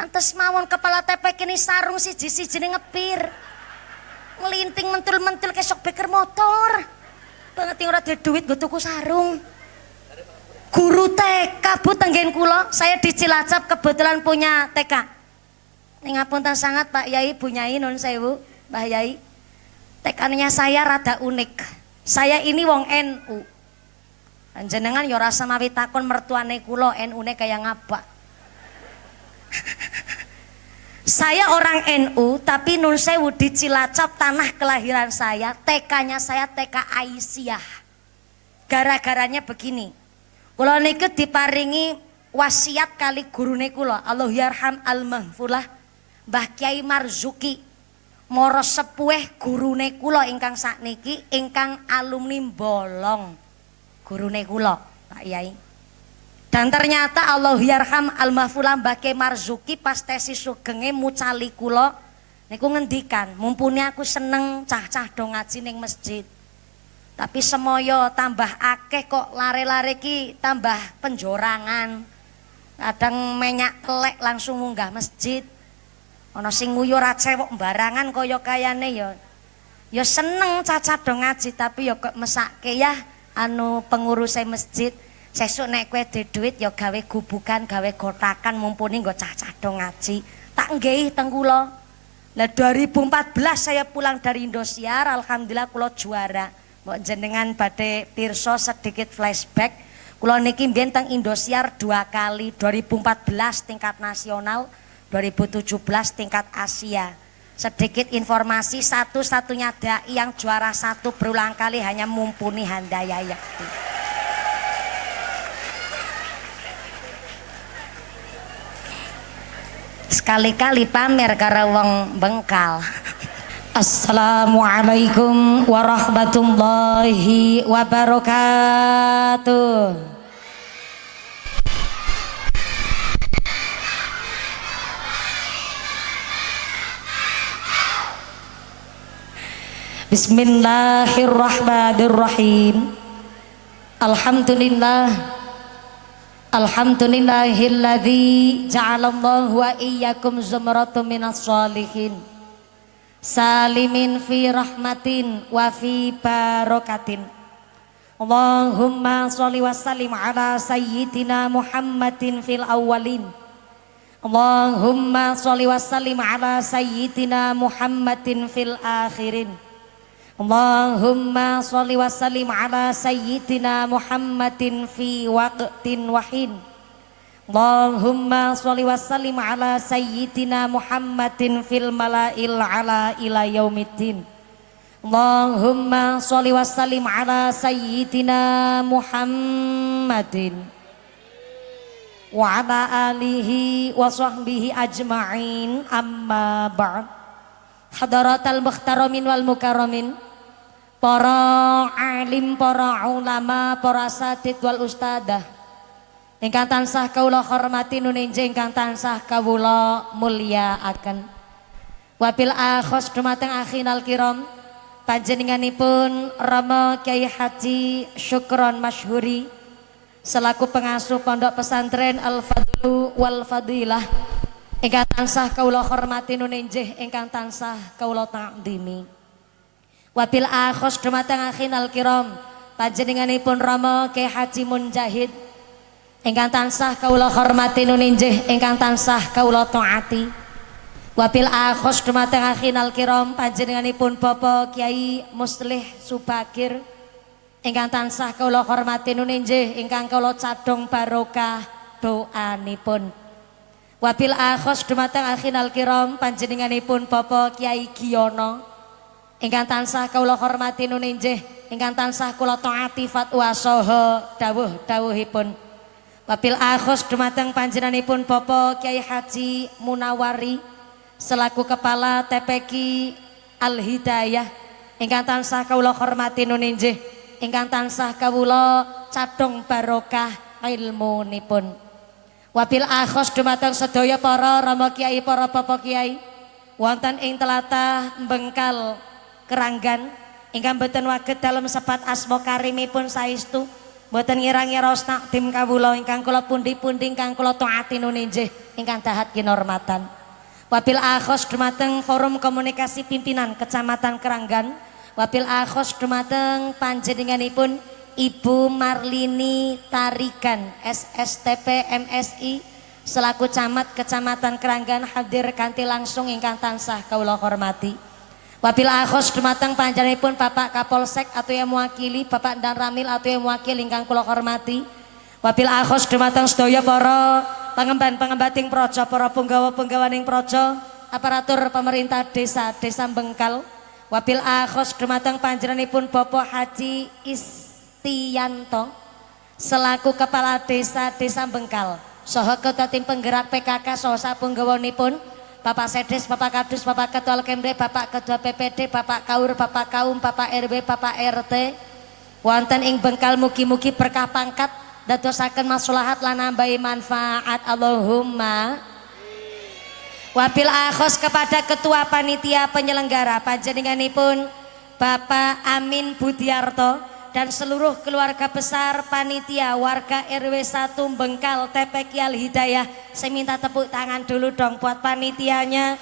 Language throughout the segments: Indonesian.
Antes mawon kepala tepek ini sarung siji-sijine ngepir. Ngelinting mentul-mentul kesok beker motor. Banget yang ora duit gue tuku sarung. Guru TK Bu tenggen kula, saya di Cilacap kebetulan punya TK. Ning ngapunten sangat Pak Yai Bu Nyai nun sewu, Mbah Yai. TK-nya saya rada unik. Saya ini wong NU. Jenengan ya rasa mawi takon mertuane kula NU-ne kaya ngapa. Saya orang NU tapi nun sewu di Cilacap tanah kelahiran saya, TK-nya saya TK Aisyah. Gara-garanya begini. Kula niku diparingi wasiat kali gurune kula, Allah yarham al-mahfulah Mbah Kiai Marzuki. Moro sepuh gurune kula ingkang sakniki ingkang alumni bolong. Gurune kula, Pak Yai. Dan ternyata Allah yarham al-mahfulah Mbah Kiai Marzuki pas tesis sugenge mucali kula niku ngendikan, mumpuni aku seneng cah-cah do ngaji ning masjid. Tapi semoyo tambah akeh kok lare-lare ki tambah penjorangan. Kadang menyak telek langsung munggah masjid. Ana sing nguyuh ra cewek barangan kaya kayane ya. Ya seneng cah-cah do ngaji tapi ya kok mesake ya anu pengurus masjid. Sesuk nek kowe duwe duit ya gawe gubukan, gawe gotakan mumpuni nggo cah-cah do ngaji. Tak nggih teng kula. Lah 2014 saya pulang dari Indosiar, alhamdulillah kula juara. Mbok jenengan badhe pirsa sedikit flashback. Kula niki mbiyen teng Indosiar 2 kali, 2014 tingkat nasional, 2017 tingkat Asia. Sedikit informasi, satu-satunya dai yang juara 1 berulang kali hanya mumpuni Handayani. Sekali-kali pamer karo wong Bengkal. Assalamualaikum warahmatullahi wabarakatuh. Bismillahirrahmanirrahim. Alhamdulillah. Alhamdulillahilladzi ja'alallahu wa iyyakum zumratum minas sholihin salimin fi rahmatin wa fi barakatin. Allahumma sholli wa sallim ala sayyidina Muhammadin fil awwalin. Allahumma sholli wa sallim ala sayyidina Muhammadin fil akhirin. Allahumma sholli wa sallim ala sayyidina Muhammadin fi waqtin wahin. Allahumma sholli wa sallim ala sayyidina Muhammadin fil mala'il ala ila yaumiddin. Allahumma sholli wa sallim ala sayyidina Muhammadin wa ala alihi wa sahbihi ajma'in, amma ba'd. Hadaratal muhtaramin wal mukarramin, para alim, para ulama, para asatid wal ustadah ingkang tansah kawula hormati nuninje ingkang tansah kawula mulyakaken. Wabil akhos dumateng akhinal kiram panjenenganipun Rama Kyai Haji Syukron Masyhuri selaku pengasuh pondok pesantren Al-Fadlu wal Fadilah ingkang tansah kawula hormati nuninje ingkang tansah kawula ta'dhimi. Wabil akhos dumateng akhinal kiram panjenenganipun Rama Kyai Haji Munjahid ingkang tansah kawula hormati nuninjih ingkang tansah kawula taati. Wabil akhos dumateng akhinal kiram panjenenganipun Bapak Kyai Muslih Subakir ingkang tansah kawula hormati nuninjih ingkang kawula cadhong barokah doanipun. Wabil akhos dumateng akhinal kiram panjenenganipun Bapak Kyai Giyono ingkang tansah kawula hormati nuninjih ingkang tansah kula taati fatwa saha dawuh-dawuhipun. Wabil akhos dumateng panjenenganipun Bapak Kyai Haji Munawari selaku kepala TPQ Al Hidayah ingkang tansah kawula hormati nuninjih ingkang tansah kawula cadhong barokah ilmunipun. Wabil akhos dumateng sedaya para rama kiai, para bapak kiai wonten ing tlatah Bengkal Keranggan ingkang boten waget dalem sebat asma karimipun saestu Mboten ngira-ngira takdim kawula ingkang kula pundi-pundi ingkang kula taati nuninjih ingkang dahat kinormatan. Wabil akhos dumateng Forum Komunikasi Pimpinan Kecamatan Keranggan. Wabil akhos dumateng panjenenganipun Ibu Marlini Tarigan SSTP MSI selaku Camat Kecamatan Keranggan hadir kanthi langsung ingkang tansah kawula hormati. Wabil akhos dumateng panjenenganipun Bapak Kapolsek atau yang mewakili Bapak Dan Ramil atau yang mewakili ingkang kula hormati. Wabil akhos dumateng sedaya para pengemban-pengembating projo, para punggawa-punggawaning projo, aparatur pemerintah desa Bengkal. Wabil akhos dumateng panjenenganipun Bapak Haji Istiyanto selaku Kepala Desa Bengkal. Saha Ketua Tim Penggerak PKK saha sapunggawanipun Bapak Sedes, Bapak Kadus, Bapak Ketua Kemde, Bapak Ketua PPD, Bapak Kaur, Bapak Kaum, Bapak RW, Bapak RT. Wonten ing Bengkal mugi-mugi berkah pangkat dadosaken maslahat lan nambahi manfaat Allahumma. Wabil akhos kepada Ketua Panitia Penyelenggara panjenenganipun Bapak Amin Budiarto dan seluruh keluarga besar panitia warga RW 1 Bengkal TPQ Al Hidayah. Saya minta tepuk tangan dulu dong buat panitianya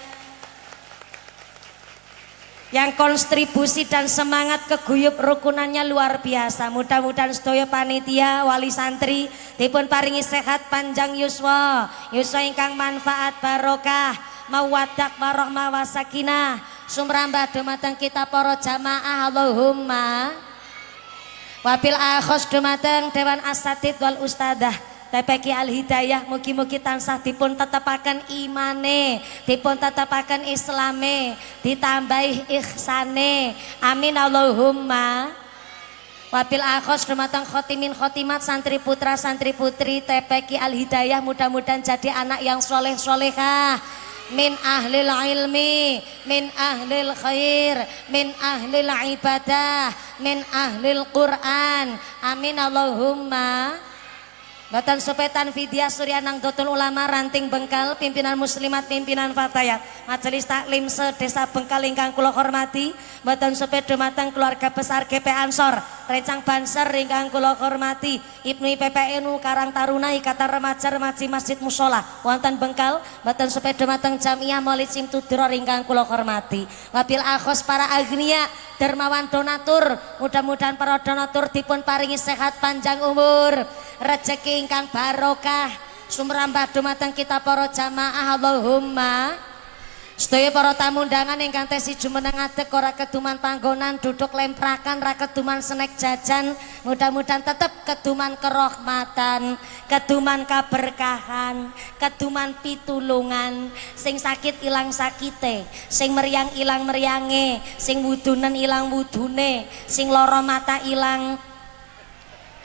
yang kontribusi dan semangat keguyup rukunannya luar biasa. Mudah-mudahan sedaya panitia wali santri dipun paringi sehat panjang yuswa ingkang manfaat barokah mawaddah warahmah wasakinah sumrambah dumateng kita para jamaah Allahumma. Wabil akhos dumateng Dewan Asatid wal Ustadah TPQ Al Hidayah mugi-mugi tansah dipun tetepaken imane, dipun tetepaken islame, ditambahi ihsane. Amin Allahumma. Wabil akhos dumateng khotimin khotimat santri putra santri putri TPQ Al Hidayah mudah-mudahan jadi anak yang soleh-solehah, min ahlil ilmi, min ahlil khair, min ahlil ibadah, min ahlil Quran. Amin Allahumma. Batan Sopetan Vidya Surya Nangdotul Ulama Ranting Bengkal, pimpinan muslimat, pimpinan fatayat, Majelis Taklim se-Desa Bengkal ingkang kula hormati. Batan Sopet dumateng keluarga besar GP Ansor Rencang Banser ingkang kula hormati. Ibnu PPNU Karang Taruna Ikatan Remaja Remaji Masjid Musola wonten Bengkal. Batan Sopet dumateng Jamiah Maulid Simtudror ingkang kula hormati. Wabil akhos para agnia dermawan donatur, mudah-mudahan para donatur dipun paringi sehat panjang umur, rezeki ingkang barokah, sumrambah dumateng kita para jamaah Allahumma. Sedaya para tamu undangan ingkang tesi jumeneng adek ora keduman panggonan duduk lemprakan, ra keduman snack jajan, mudah-mudahan tetep keduman kerahmatan, keduman kaberkahan, keduman pitulungan, sing sakit ilang sakite, sing meriang ilang meriange, sing wudunen ilang wudune, sing lara mata ilang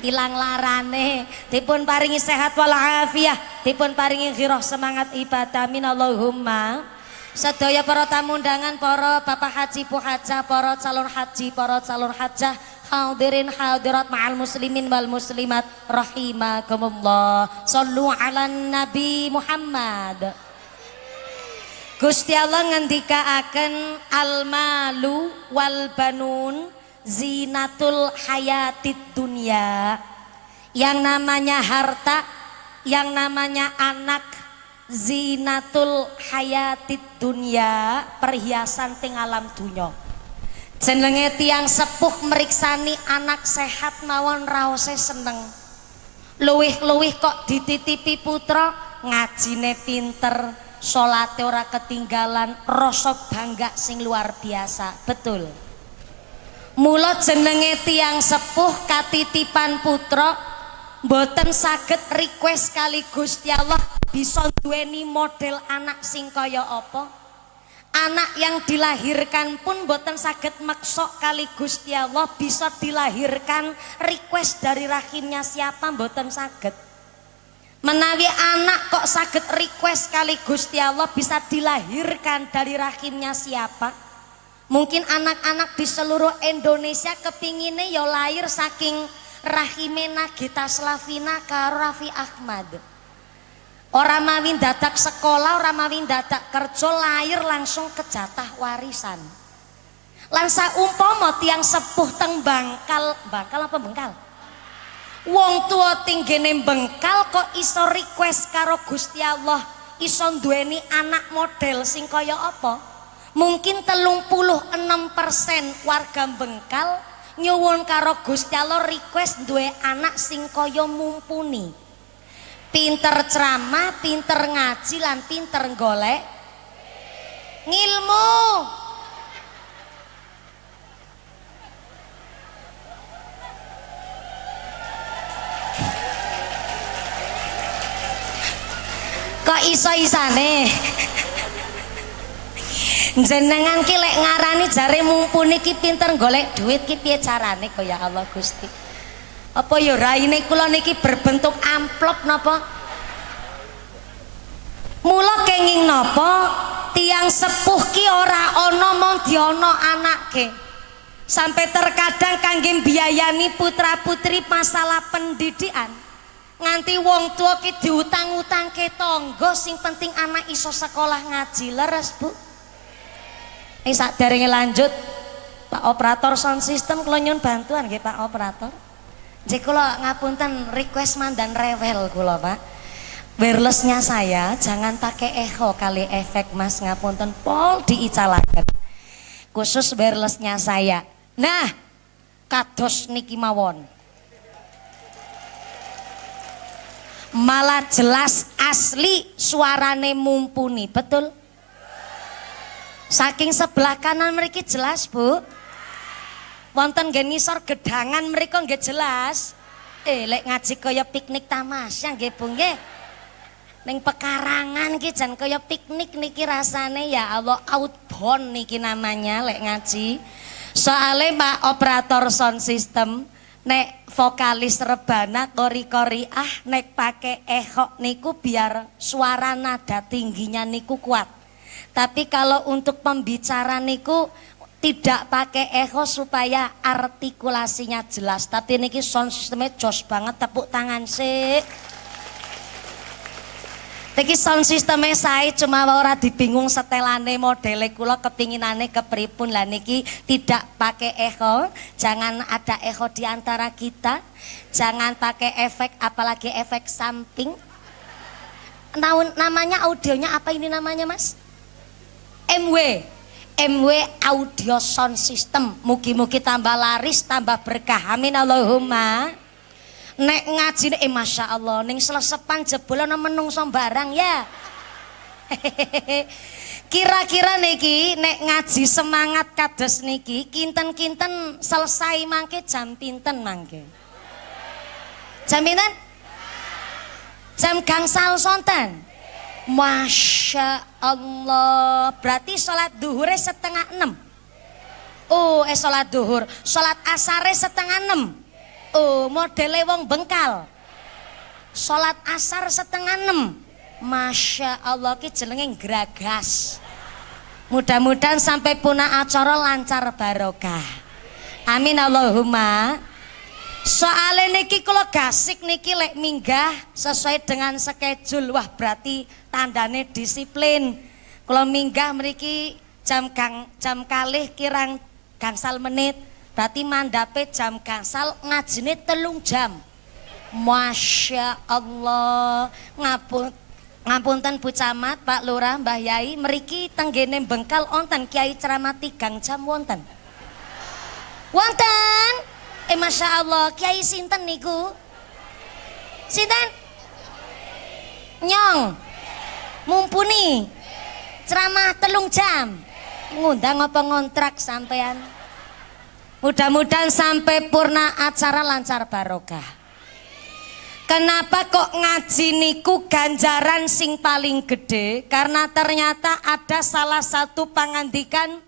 larane, dipun paringi sehat walafiah, dipun paringi ghirah semangat ibadah. Amin Allahumma. Sedaya para tamu undangan, para Bapak Haji Puhaja, para calon haji, para calon hajah, hadirin hadirat ma'al muslimin wal muslimat rahimakumullah. Shallu ala Nabi Muhammad. Gusti Allah ngendikaaken al malu wal banun zinatul hayatid dunya. Yang namanya harta, yang namanya anak, zinatul hayatid dunya, perhiasan ting alam dunya. Jenenge tiang sepuh meriksani anak sehat mawon raose seneng. Luwih-luwih kok dititipi putra ngajine pinter, salate ora ketinggalan, rasa bangga sing luar biasa. Betul. Mula jenenge tiang sepuh katitipan putra mboten saged request kali Gusti Allah bisa duweni model anak sing kaya apa. Anak yang dilahirkan pun mboten saged maksa kali Gusti Allah bisa dilahirkan request dari rahimnya siapa, mboten saged. Menawi anak kok saged request kali Gusti Allah bisa dilahirkan dari rahimnya siapa. Mungkin anak-anak di seluruh Indonesia kepingine ya lahir saking rahime Nagita Slavina karo Raffi Ahmad. Orang mawin dadak sekolah, orang mawin dadak kerja, lahir langsung kejatah warisan. Lan saumpama tiang sepuh teng Bangkal apa Bengkal? Wong tua tinggene bengkal kok iso request karo Gusti Allah iso duweni anak model sing kaya apa? Mungkin 36% warga bengkal nyuwun karo Gusti Allah request duwe anak sing kaya mumpuni. Pinter ceramah, pinter ngaji lan pinter golek ngilmu. Kok iso-isane jenengan ki lek ngarani jare mumpuni ki pinter golek duit ki piye carane kok ya Allah Gusti. Apa ya raine kula niki berbentuk amplop napa? Mula kenging napa tiang sepuh ki ora ana mong diono anake. Sampai terkadang kangge biayani putra-putri masalah pendidikan. Nganti wong tua ki diutang-utangke tangga sing penting anak iso sekolah ngaji leres Bu. Saderenge lanjut Pak Operator sound system kula nyuwun bantuan nggih Pak Operator. Jadi kula ngapunten request mandan rewel kula Pak. Wirelessnya saya jangan pakai echo kali efek Mas ngapunten pol diicalaken. Khusus wirelessnya saya. Nah, kados niki mawon. Malah jelas asli suarane mumpuni, betul? Saking sebelah kanan mriki jelas Bu. Wonten nggih ngisor gedangan mriku nggih jelas. Lek ngaji kaya piknik tamasya nggih Bu nggih. Ning pekarangan ki jan kaya piknik niki rasane ya Allah outbound niki namanya lek ngaji. Soale Pak Operator sound system nek vokalis rebana kori-kori nek pakai echo niku biar suara nada tingginya niku kuat. Tapi kalau untuk pembicara niku tidak pakai echo supaya artikulasinya jelas. Tapi niki sound systemnya jos banget, tepuk tangan sih. Niki sound systemnya saya cuma ora dibingung setelane modele kula kepinginane kepripun lah niki tidak pakai echo. Jangan ada echo di antara kita. Jangan pakai efek apalagi efek samping. Namanya audionya apa ini namanya Mas? MW audio sound system. Mugi-mugi tambah laris, tambah berkah. Amin Allahumma. Nek ngaji Masya Allah ning selesepan jebolan menungso barang ya. Kira-kira niki nek ngaji semangat kados niki kinten-kinten selesai mangke jam pinten mangke? Jam pinten? Jam gangsal sonten. Masya Allah, berarti sholat duhure 5:30. Oh, sholat duhur, sholat asare 5:30. Oh, modele wong bengkal. Sholat asar 5:30. Masya Allah, ki jenenge gragas. Mudah-mudahan sampai punah acara lancar barokah. Amin Allahumma. Soale niki kula gasik niki lek minggah sesuai dengan schedule. Wah berarti tandane disiplin. Kula minggah mriki jam kalih kirang gangsal menit. Berarti mandape jam gangsal ngajine 3 jam. Masya Allah. Ngapunten Bu Camat, Pak Lurah, Mbah Yai, mriki tenggene Bengkal wonten kiai ceramah 3 jam wonten. Wonten. Masya Allah, kiai sinten niku? Sinten? Nyong. Mumpuni. Ceramah 3 jam. Ngundang apa ngontrak sampean? Mudah-mudahan sampai purna acara lancar barokah. Kenapa kok ngaji niku ganjaran sing paling gede? Karena ternyata ada salah satu pangandikan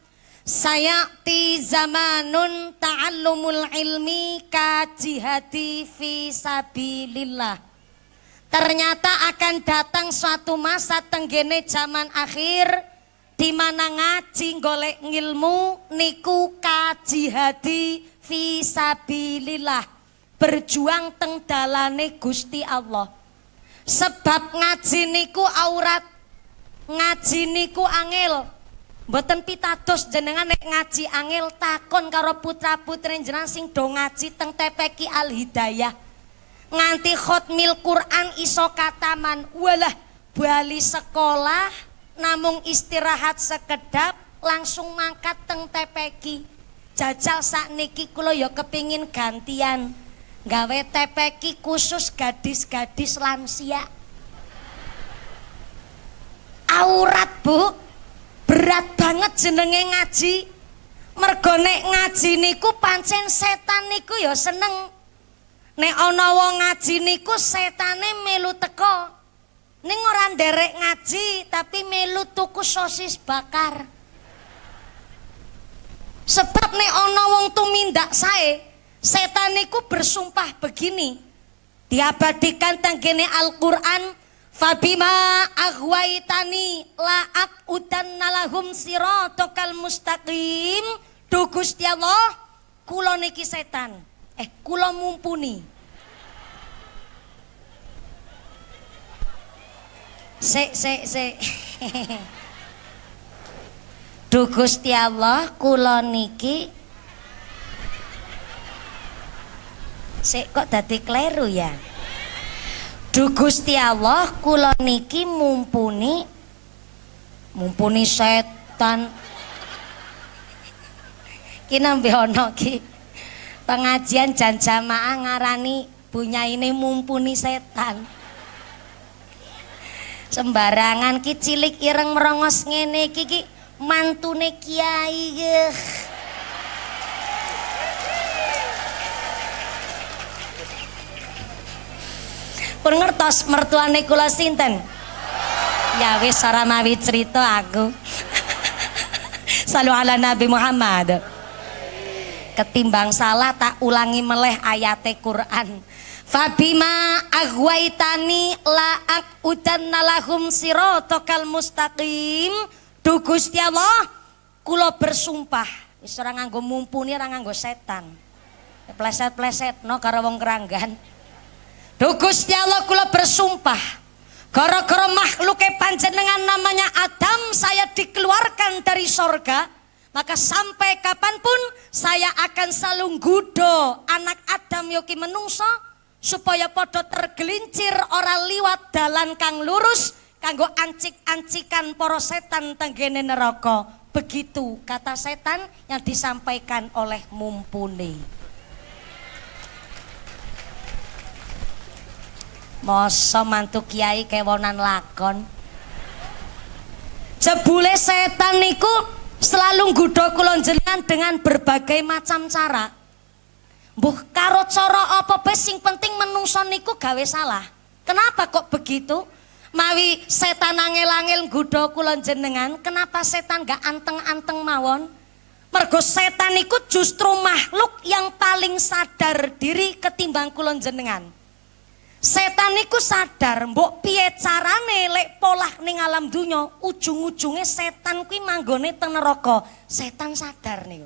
sayati zamanun ta'allumul ilmi kajihati fi sabilillah. Ternyata akan datang suatu masa tenggene zaman akhir di mana ngaji golek ngilmu niku kajihati fi sabilillah, berjuang teng dalane Gusti Allah. Sebab ngaji niku aurat, ngaji niku angel. Mboten pitados jenengan nek ngaji angel takon karo putra-putri jenengan sing do ngaji teng TPQ Al Hidayah. nganti khotmil Quran iso kataman. Walah bali sekolah namung istirahat sekedap langsung mangkat teng TPQ. Jajal sakniki kula ya kepingin gantian gawe TPQ khusus gadis-gadis lansia. Aurat Bu, berat banget jenenge ngaji. Mergo nek ngaji niku pancen setan niku ya seneng. Nek ana wong ngaji niku setane melu teko. Ning ora nderek ngaji tapi melu tuku sosis bakar. Sebab nek ana wong tumindak sae, setan niku bersumpah begini. Diabadikan tenggene Al-Qur'an, fabima aghwaitani la aqudanna lahum siratal mustaqim. Duh Gusti Allah, kula niki setan. Kula mumpuni. Sik. Duh Gusti Allah, kula niki sik kok dadi kleru ya. Duh Gusti Allah, kula niki mumpuni setan. Ki nembe ana ki pengajian jan jamaah ngarani bunyaine mumpuni setan. Sembarangan ki cilik ireng merongos ngene iki mantune kiai. Pun ngertos mertuane kula sinten? Ya wis ora mawi cerita aku. Salu ala Nabi Muhammad. Ketimbang salah tak ulangi meleh ayate Quran. Fabima aghwaitani la aqudanna lahum siratal mustaqim. Duh Gusti Allah, kula bersumpah wis ora nganggo mumpuni, ora nganggo setan. Pleset-plesetno karo wong keranggan. Duh Gusti Allah, kula bersumpah gara-gara makhluke panjenengan namanya Adam saya dikeluarkan dari sorga, maka sampai kapanpun saya akan selalu nggudo anak Adam yoki menungso supaya podo tergelincir ora liwat dalan kang lurus kanggo ancik-ancikan para setan tenggene neraka. Begitu kata setan yang disampaikan oleh mumpuni. Masa mantu kiai kewonan lakon. Jebule setan niku selalu nggodha kula jenengan dengan berbagai macam cara. Mbuh karo cara apa bae sing penting menungso niku gawe salah. Kenapa kok begitu? Mawi setan angel-angel nggodha kula jenengan, kenapa setan gak anteng-anteng mawon? Mergo setan niku justru makhluk yang paling sadar diri ketimbang kula jenengan. Setan niku sadar mbok piye carane lek polah ning alam dunya ujung-ujunge setan kuwi manggone teng neraka. Setan sadar niku.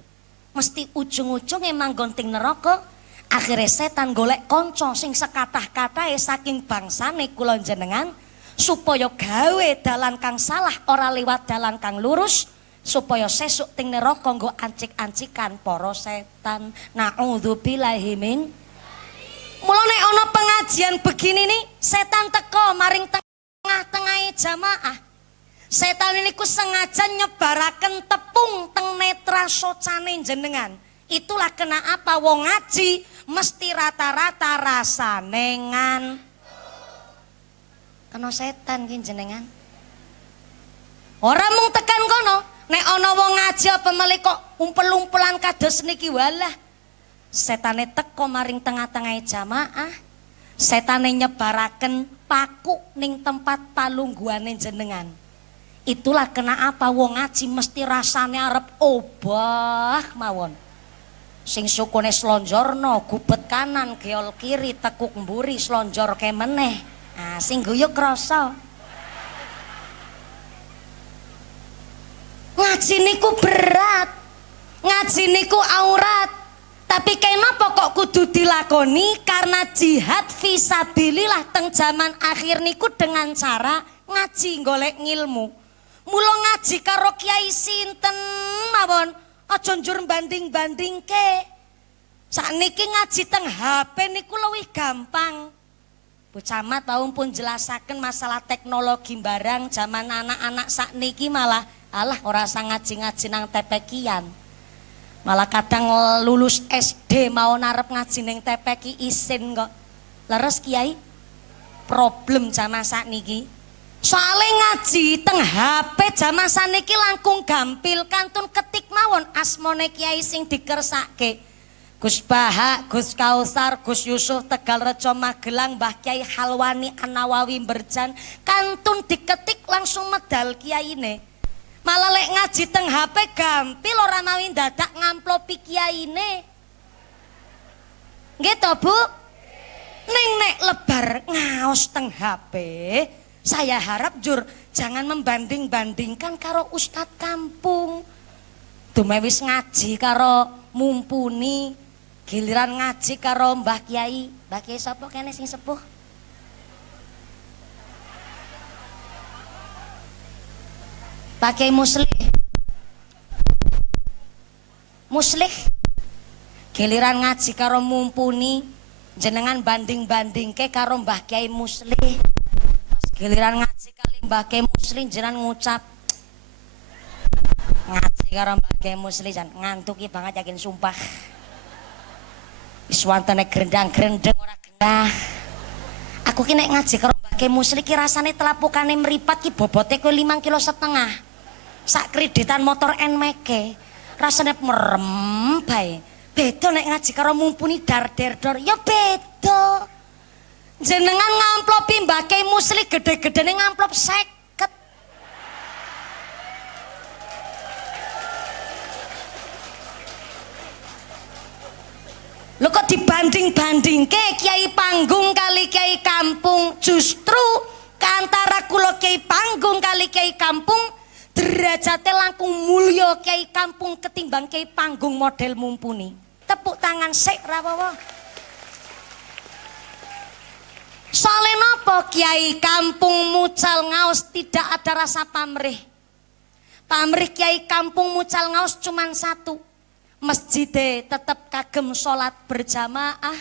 Mesti ujung-ujunge manggon teng neraka. Akhire setan golek kanca sing sekathah-kathahe saking bangsane kula jenengan supaya gawe dalan kang salah ora lewat dalan kang lurus supaya sesuk teng neraka nggo ancik-ancikan para setan. Naudzubillahi min. Mula nek ana pengajian begini nih, setan teko maring tengah-tengahe jamaah. Setan ini ku sengaja nyebaraken tepung teng netra socane jenengan. Itulah kenapa wong ngaji mesti rata-rata rasane kena setan ki jenengan. Ora mung tekan kono, nek ana wong ngaji apa melih kok umpel-umpelan kados niki walah. Setane teko maring tengah-tengah jamaah, setane nyebaraken paku ning tempat palungguhane jenengan. Itulah kenapa wong ngaji mesti rasane arep obah mawon. Sing sukune slonjorno gubet kanan geol kiri tekuk mburi slonjor ke meneh. Nah, sing guyu krasa. Ngaji niku berat. Ngaji niku aurat. Tapi kenapa kok kudu dilakoni? Karena jihad fisabilillah teng zaman akhir niku dengan cara ngaji golek ngilmu. Mula ngaji karo kiai sinten mawon, aja njur banding-bandingke. Sakniki ngaji teng HP niku luwih gampang. Bu Camat wau pun jelasaken masalah teknologi barang zaman anak-anak sakniki malah alah ora usah ngaji-ngaji nang tepekian. Malah kadang lulus SD mau narep ngaji ning tepeki isin kok. Leres Kiai? Problem zaman sakniki. Soale ngaji teng HP zaman sakniki langkung gampil kantun ketik mawon asmane Kiai sing dikersake. Gus Baha, Gus Kausar, Gus Yusuf Tegalrejo Magelang, Mbah Kiai Halwani An-Nawawi Berjan, kantun diketik langsung medal kiyaine. Malah lek ngaji teng HP gampil ora mawi dadak ngamplopi kiyaine. Nggih to, Bu? Ning nek lebar ngaos teng HP, saya harap jur jangan membanding-bandingkan karo ustadz kampung. Dumewis ngaji karo mumpuni, giliran ngaji karo Mbah Kiai. Mbah Kiai sapa kene sing sepuh? Pak Kiai Muslih. Muslih. Giliran ngaji karo mumpuni, jenengan banding-bandingke karo Mbah Kiai Muslih. Pas giliran ngaji kali Mbah Kiai Muslih jenengan ngucap ngaji karo Mbah Kiai Muslih jan ngantuki banget yakin sumpah. Wis wantene grendang-grendeng ora genah. Aku ki nek ngaji karo Mbah Kiai Muslih ki rasane telapukane mripat ki bobote ku 5,5 kilo. Sak kreditan motor NMK. Rasane merem bae. Beda nek ngaji karo mumpuni dar-der-dor ya beda. Jenengan ngamplopi Mbah Kiai Muslih gede-gedene ngamplop 50. Lho kok dibanding-bandingke kiai panggung kali kiai kampung, justru antara kula kiai panggung kali kiai kampung derajate langkung mulya kiai kampung ketimbang kiai panggung model mumpuni. Tepuk tangan sik rawowo. Soale napa kiai kampung mucal ngaos tidak ada rasa pamrih. Pamrih kiai kampung mucal ngaos cuman satu. Masjide tetap kagem sholat berjamaah,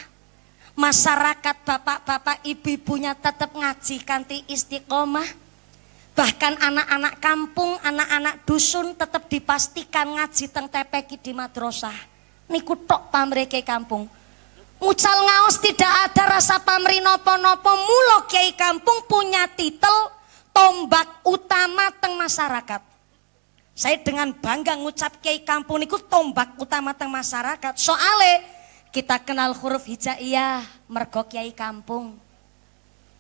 masyarakat bapak-bapak ibu-ibunya tetap ngaji kanthi istiqomah, bahkan anak-anak kampung, anak-anak dusun tetap dipastikan ngaji teng tepeki di madrasah. Niku tok pamrih kiai kampung. Mucal ngaos tidak ada rasa pamrih nopo-nopo, mula kiai kampung punya titel tombak utama teng masyarakat. Saya dengan bangga ngucap kiai kampung niku tombak utama teng masyarakat. Soale kita kenal huruf hijaiyah mergo kiai kampung.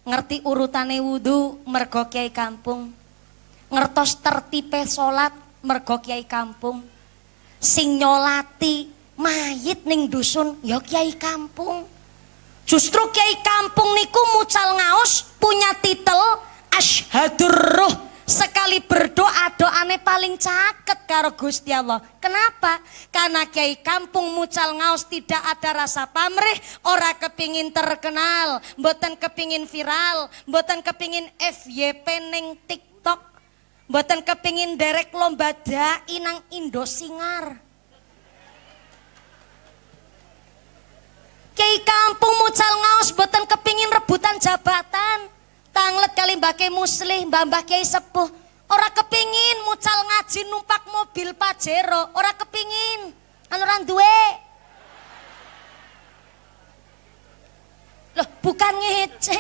Ngerti urutane wudu mergo kiai kampung. Ngertos tertipe salat mergo kiai kampung. Sing nyolati mayit ning dusun ya kiai kampung. Justru kiai kampung niku mucal ngaos punya titel asyhadur ruh. Sekali berdoa doane paling caket karo Gusti Allah. Kenapa? Karena kiai kampung mucal ngaos tidak ada rasa pamrih, ora kepingin terkenal, mboten kepingin viral, mboten kepingin FYP ning TikTok, mboten kepingin derek lomba dai nang Indosingar. Kiai kampung mucal ngaos mboten kepingin rebutan jabatan. Tanglet kali Mbah Kiai Muslih, Mbah Kiai Sepuh, ora kepingin mucal ngaji numpak mobil Pajero, ora kepingin, anu ora duwe. Loh, bukan ngece.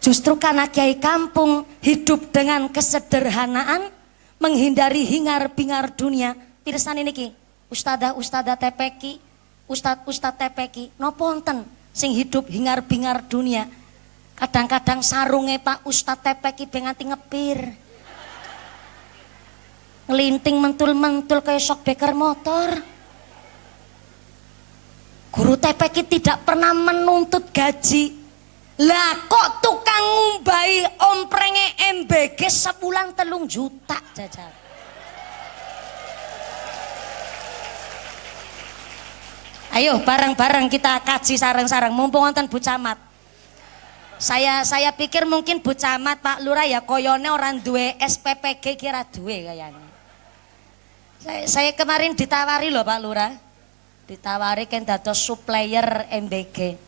Justru karena kiai kampung hidup dengan kesederhanaan, menghindari hingar-bingar dunia. Pirsan ini ki, ustadzah TPK, ustadz TPK, nopo wonten sing hidup hingar-bingar dunia. Kadang-kadang sarunge Pak Ustadz TPK nganti ngepir. Ngelinting mentul-mentul kayak shock breaker motor. Guru TPK tidak pernah menuntut gaji. Lah kok tukang ngumbai omprenge MBG sebulan 3 juta jajar. Ayo bareng-bareng kita kaji sareng-sareng mumpung wonten Bu Camat. Saya pikir mungkin Bu Camat Pak Lurah ya koyone orang duwe SPPG kira duwe kayaknya. Saya kemarin ditawari loh Pak Lurah. ditawari kan dados supplier MBG.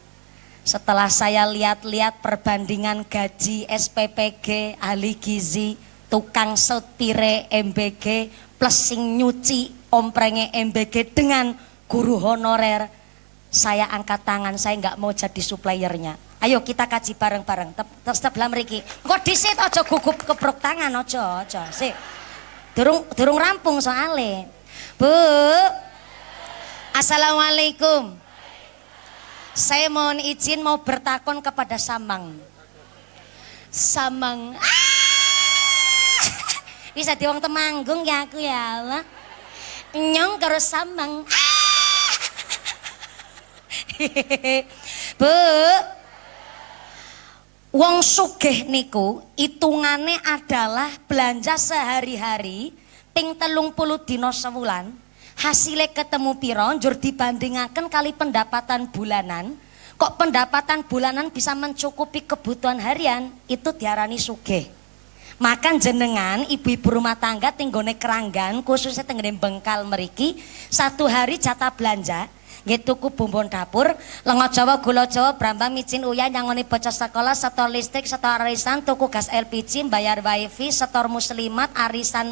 Setelah saya lihat-lihat perbandingan gaji SPPG, ahli gizi, tukang setire MBG, plus sing nyuci omprenge MBG dengan guru honorer, saya angkat tangan, saya nggak mau jadi suppliernya. Ayo kita kaji bareng-bareng. Terus sebelah mriki. Kok disit aja gugup keprok tangan aja. Sik. Durung rampung soalnya. Bu. Assalamualaikum. Saya mohon izin mau bertakon kepada Samang. Samang. Bisa diwong Temanggung ya aku ya Allah. Nyong karo Samang. Bu. Wong sugih niku hitungane adalah belanja sehari-hari ping 30 dina sewulan. Hasilnya ketemu piro njur dibandingaken kali pendapatan bulanan, kok pendapatan bulanan bisa mencukupi kebutuhan harian, itu diarani sugih. Makan jenengan ibu-ibu rumah tangga tinggone keranggan khususnya tenggene Bengkal meriki, satu hari jatah belanja nggih tuku bumbu dapur, lenga Jawa, gula Jawa, brambang, micin, uyah, nyangoni bocah sekolah, setor listrik, setor arisan, tuku gas LPG, bayar wifi, setor muslimat, arisan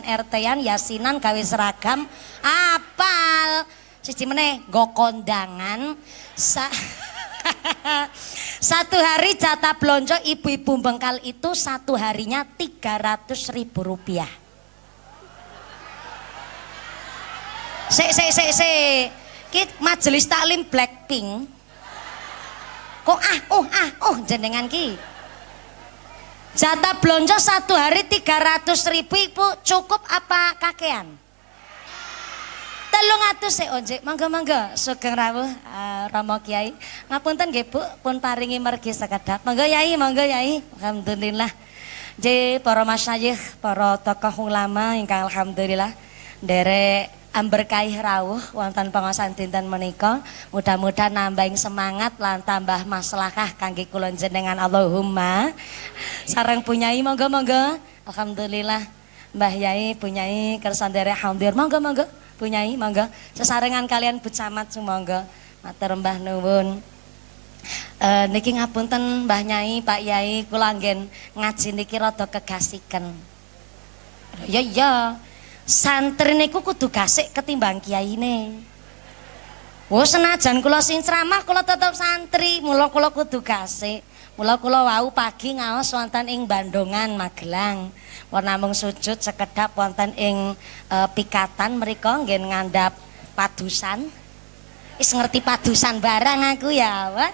RT-an, yasinan, gawe seragam, apal. Siji meneh nggo kondangan. Satu hari jatah blonjo ibu-ibu Bengkal itu satu harinya 300.000 rupiah. Ki majelis taklim Blackpink. Kok jenengan ki. Jatah blonjo satu hari 300.000 ibu cukup apa kakean? 300 sik onjek, mangga sugeng rawuh Rama Kiai. Ngapunten nggih Bu, pun paringi mergi sekedhap. Mangga Yai. Alhamdulillah. Nggih para masyayikh, para tokoh ulama ingkang alhamdulillah nderek amberkahi rawuh wonten pengaosan dinten menika, mudah-mudahan nambahin semangat lan tambah maslahah kangge kula jenengan Allahumma. Sareng punyai monggo. Alhamdulillah Mbah Yai punyai kersa nderek hadir monggo punyai monggo sesarengan kalian Bu Camat sumangga matur mbah nuwun. Niki ngapunten Mbah Nyai, Pak Yai, kula anggen ngaji niki rada kegasiken. Ya. Santri niku kudu gasik ketimbang kiyaine. Senajan kula sing ceramah kula tetep santri, mula kula kudu gasik. Mula kula wau pagi ngaos wonten ing Bandungan Magelang. Namung sujud sekedhap wonten ing pikatan mriku nggih ngandhap padusan. Wis ngerti padusan barang aku ya, Wah.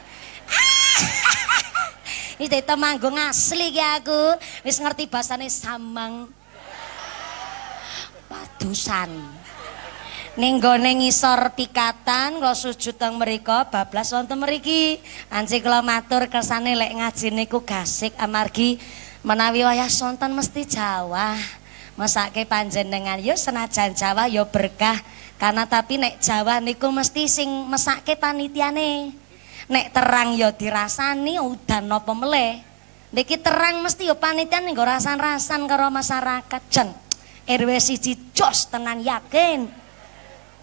Wis Temanggung asli ki aku. Wis ngerti basane Samang. Padusan. Ning gone ngisor pikatan kula sujud teng mriku bablas wonten mriki. Anci kula matur kersane lek ngaji niku gasik amargi menawi wayah sonten mesti Jawa. Mesake panjenengan yo senajan Jawa yo berkah karena tapi nek Jawa niku mesti sing mesake panitiane. Nek terang yo dirasani udan napa meleh. Niki terang mesti yo panitian nggo rasan-rasan karo masyarakat jen. RW siji jos tenan yakin.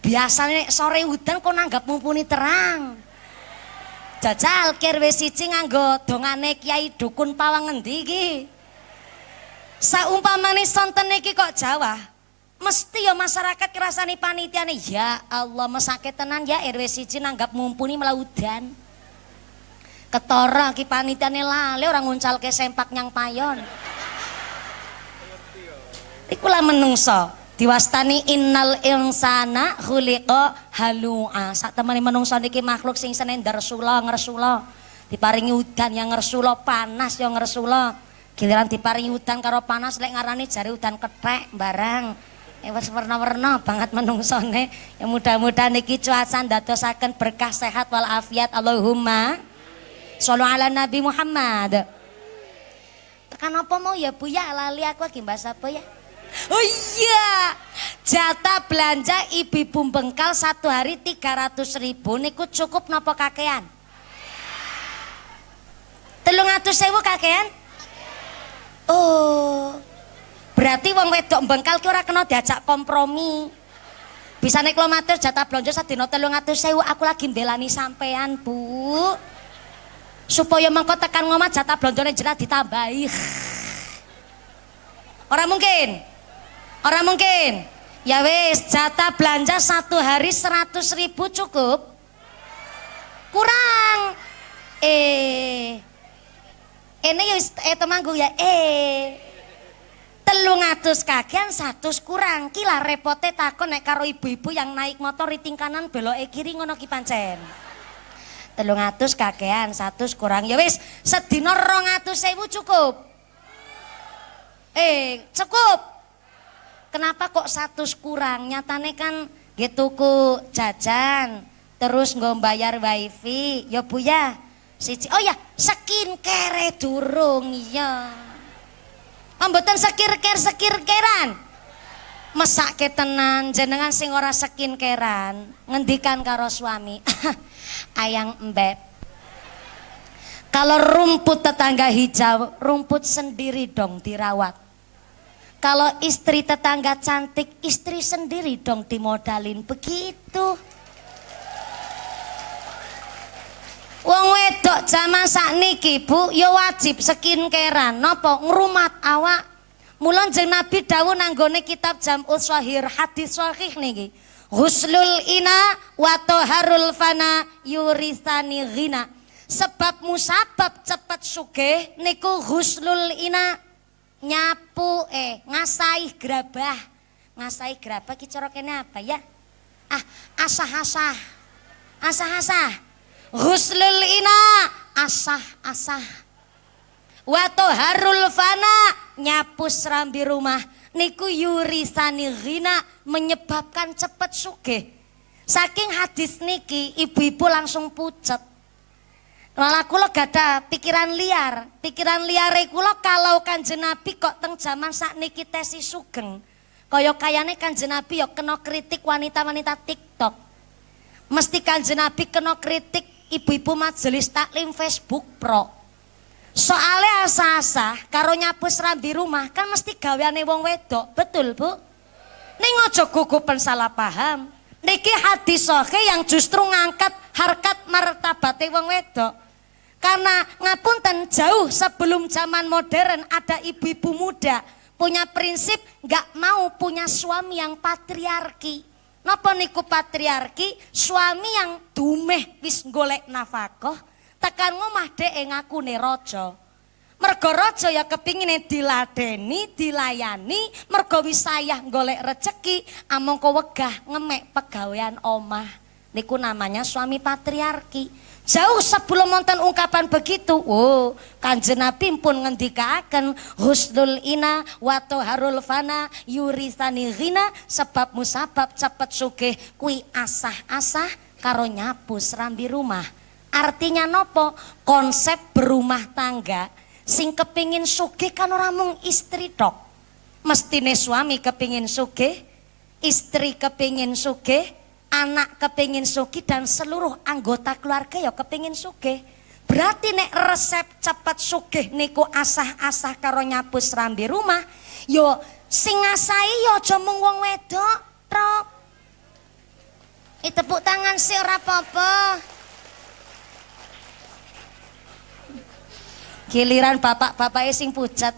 Biasanya sore udan kok nanggap mumpuni terang. Jajal RW siji nganggo dongane Kiai Dukun Pawang ngendi iki? Saumpamane sonten iki kok Jawa, mesti ya masyarakat kirasani panitiane ya Allah mesake tenan ya RW siji nanggap mumpuni melaudan. Ketara ki panitiane lali orang nguncalke sempak nyang payon. Iku lah menungso diwastani innal insana khuliqa halu'a. Sak temene menungso niki makhluk sing seneng ngersula. Diparingi udan yang ngersula, panas yang ngersula. Giliran diparingi udan karo panas lek ngarani jare udan kethek barang. Wis werna-werna banget menungsone. Ya mudah-mudahan niki cuaca ndadosaken berkah sehat wal afiat Allahumma. Shallu ala Nabi Muhammad. Tekan apa mau ya Bu ya lali aku lagi bahas apa ya? Oh iya, jatah belanja ibu-ibu Bengkal satu hari 300.000 niku cukup napa kakean? 300.000 kakean? Oh, berarti wong wedok Bengkal ki ora kena diajak kompromi. Bisa nek matur jatah blonjo sadina 300.000 aku lagi mbelani sampean, Bu. Supaya mengko tekan ngomah jatah blonjone jenengan ditambahi. Ora mungkin. Ora mungkin. Ya wis, jatah belanja 1 hari 100.000 cukup? Kurang. Ini ya temanggung ya 300 kagian 100 kurang. Kila repote takon nek karo ibu-ibu yang naik motor riting kanan beloke kiri ngono ki pancen. 300 kakean 100 kurang. Ya wis, sedina 200.000 cukup. Cukup. Kenapa kok 100 kurang? Nyatane kan nggih tuku jajan, terus nggo bayar wifi. Ya Bu ya. Siji. Oh ya, skincare durung ya. Mboten skincare-skincarean. Mesake tenan jenengan sing ora skincarean ngendikan karo suami. Ayang embeb. Kalau rumput tetangga hijau, rumput sendiri dong dirawat. Kalau istri tetangga cantik, istri sendiri dong dimodalin. Begitu. Wong wedok zaman sakniki Bu, ya wajib skincarean. Napa ngrumat awak. Mula jeneng Nabi dawuh nanggone kitab Jam'us Shahih hadis sahih niki. Ghuslul ina wa taharul fana yurisani ghina. Sebab musabab cepet sugih niku ghuslul ina, nyapu ngasaih gerabah. Ngasaih gerabah ki cara kene apa ya? Asah-asah. Asah-asah. Ghuslul ina, asah-asah. Wa taharul fana, nyapu serambi rumah. Niku yurisani ghina, menyebabkan cepet sugih. Saking hadis niki ibu-ibu langsung pucet. Malah kula gadah pikiran liar. Pikiran liare kula kalau Kanjeng Nabi kok teng jaman sakniki tesi sugeng. Kaya kayane Kanjeng Nabi ya kena kritik wanita-wanita TikTok. Mesti Kanjeng Nabi kena kritik ibu-ibu majelis taklim Facebook Pro. Soalnya asah-asah karo nyapu serambi rumah kan mesti gaweane wong wedok, betul Bu? Ning aja gugupen salah paham. Niki hadis sahih yang justru ngangkat harkat martabate wong wedok. Karena ngapunten jauh sebelum zaman modern ada ibu-ibu muda punya prinsip nggak mau punya suami yang patriarki. Napa niku patriarki? Suami yang dumeh wis golek nafkah tekan ngomah dhek ngakune raja. Mergo raja ya kepingine diladeni, dilayani, mergo wis sayah golek rejeki, amangka wegah ngemek pegawean omah. Niku namanya suami patriarki. Jauh sebelum wonten ungkapan begitu, Kanjeng Nabi pun ngendikaken husnul ina wa taharul fana yurisani ghina, sebab musabab cepet sugih kuwi asah-asah karo nyapu serambi rumah. Artinya nopo? Konsep berumah tangga sing kepingin sugih kan ora mung istri tok. Mestine suami kepingin sugih, istri kepingin sugih, anak kepingin sugih dan seluruh anggota keluarga ya kepingin sugih. Berarti nek resep cepet sugih niku asah-asah karo nyapu serambi rumah, yo sing ngasahi yo aja mung wong wedok tok. Tepuk tangan sih ora apa-apa. Giliran bapak-bapak sing pucat.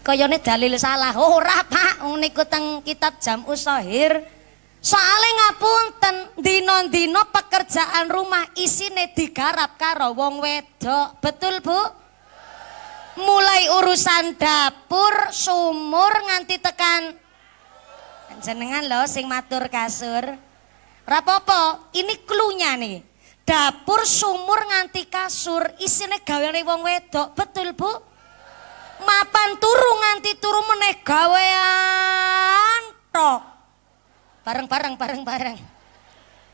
Kayane dalil salah. Ora Pak, niku teng kitab Jam'us Shahih. Soale ngapunten, dina-dina pekerjaan rumah isine digarap karo wong wedok. Betul Bu? Mulai urusan dapur, sumur nganti tekan jenengan lho sing matur kasur. Ora apa-apa, ini klunya nih. Dapur, sumur nganti kasur isine gaweane wong wedok, betul Bu? Mapan turu nganti turu meneh gawean tok. Bareng-bareng.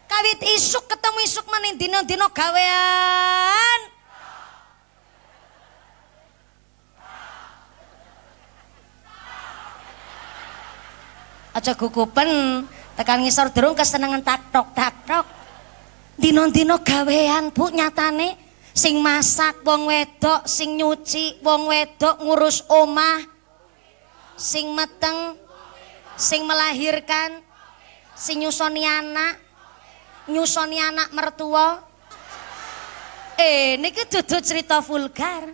Kawit isuk ketemu isuk meneh dina-dina gawean. Aja gugupen tekan ngisor derung kesenengan taktok. Dino-dino gawean Bu nyatane. Sing masak wong wedok, sing nyuci wong wedok, ngurus omah, sing meteng Sing melahirkan, sing nyusoni anak mertua. Niki dudu cerita vulgar.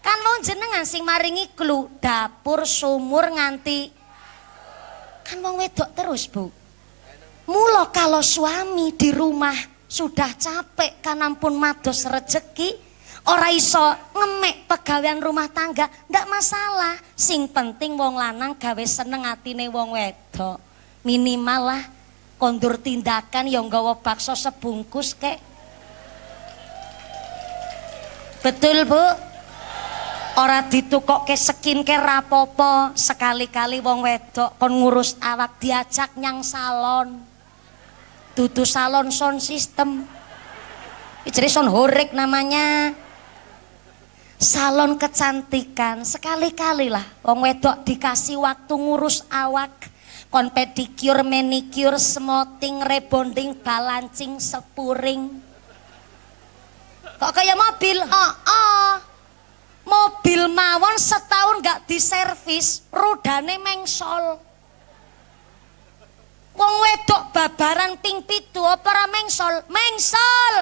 Kan lo jenengan sing maringi clue dapur sumur nganti. Kan wong wedok terus, Bu. Mula kalau suami di rumah sudah capek kanampun mados rejeki, ora iso ngemek pegawean rumah tangga, ndak masalah. Sing penting wong lanang gawe seneng atine wong wedok. Minimal lah kondur tindakan yang nggawa bakso sebungkus kek. Betul, Bu? Ora ditukokke skincare rapopo, sekali-kali wong wedok kon ngurus awak diajak nyang salon. Dudu salon sound system. Jadi sound horek namanya. Salon kecantikan, sekali-kali lah wong wedok dikasih waktu ngurus awak. Kon pedicure, manicure, smoothing, rebonding, balancing, sepuring. Kok kayak mobil? Mobil mawon setahun gak diservis, rodane mengsol. Wong wedok babaran ping 7 apa ora mengsol? Mengsol.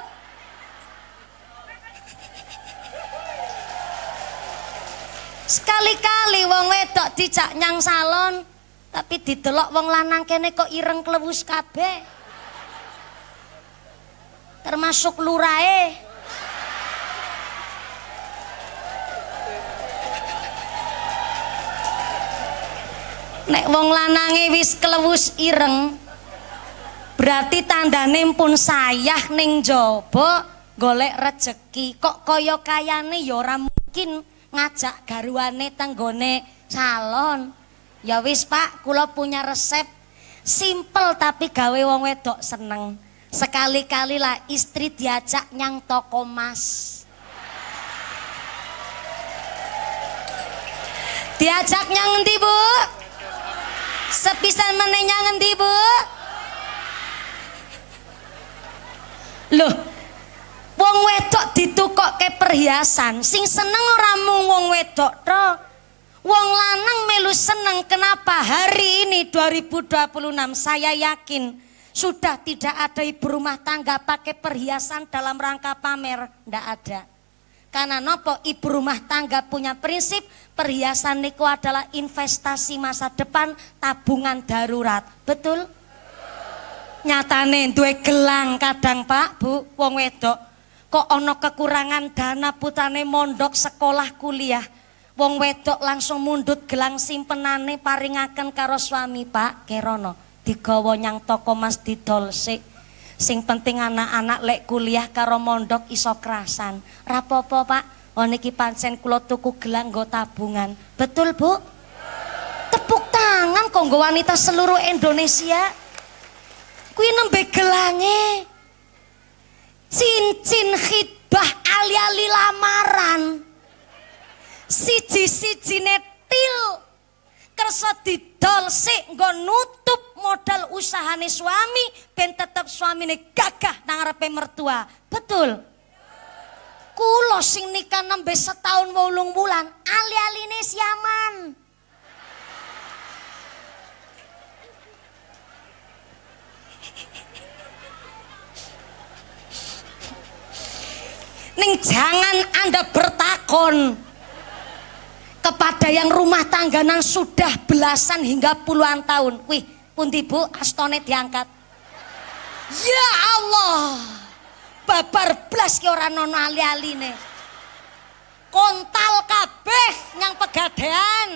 Sekali-kali wong wedok dijak nyang salon, tapi didelok wong lanang kene kok ireng klewus kabeh. Termasuk lurahe. Nek wong lanange wis klewus ireng, berarti tandane pun sayah ning jaba golek rejeki. Kok kaya kayane ya ora mungkin ngajak garwane tanggone salon. Ya wis Pak, kula punya resep simple tapi gawe wong wedok seneng. Sekali-kali lah istri diajak nyang toko mas. Diajak nyang endi, Bu? Sepisan meneh nyang endi, Bu? Loh, wong wedok ditukokke perhiasan, sing seneng ora mung wong wedok tok. Wong lanang melu seneng. Kenapa hari ini 2026 saya yakin sudah tidak ada ibu rumah tangga pakai perhiasan dalam rangka pamer, ndak ada. Karena nopo, ibu rumah tangga punya prinsip perhiasan niku adalah investasi masa depan, tabungan darurat. Betul? Nyatane duwe gelang kadang Pak, Bu, wong wedok kok ono kekurangan dana putane mondok sekolah kuliah. Wong wedok langsung mundut gelang simpenane paringaken karo suami, Pak, kerono digawa nyang toko mas didol sik. Sing penting anak-anak lek kuliah karo mondok iso kerasan. Rapopo Pak, niki pancen kula tuku gelang nggo tabungan. Betul Bu? Tepuk tangan kanggo wanita seluruh Indonesia. Kuwi nembe gelange. Cincin khitbah ali-ali lamaran. Siji-sijine til kersa didol sik nggo nutup modal usahane suami ben tetep suamine gagah nang ngarepe mertua. Betul? Kulo sing nikah nembe setahun 8 wulan, ali-aline siaman. Ning jangan Anda bertakon kepada yang rumah tangganan sudah belasan hingga puluhan tahun. Wih, pundi Bu, astone diangkat. Ya Allah, babar blas ki ora ono ali-aline. Kontal kabeh nyang pegadean.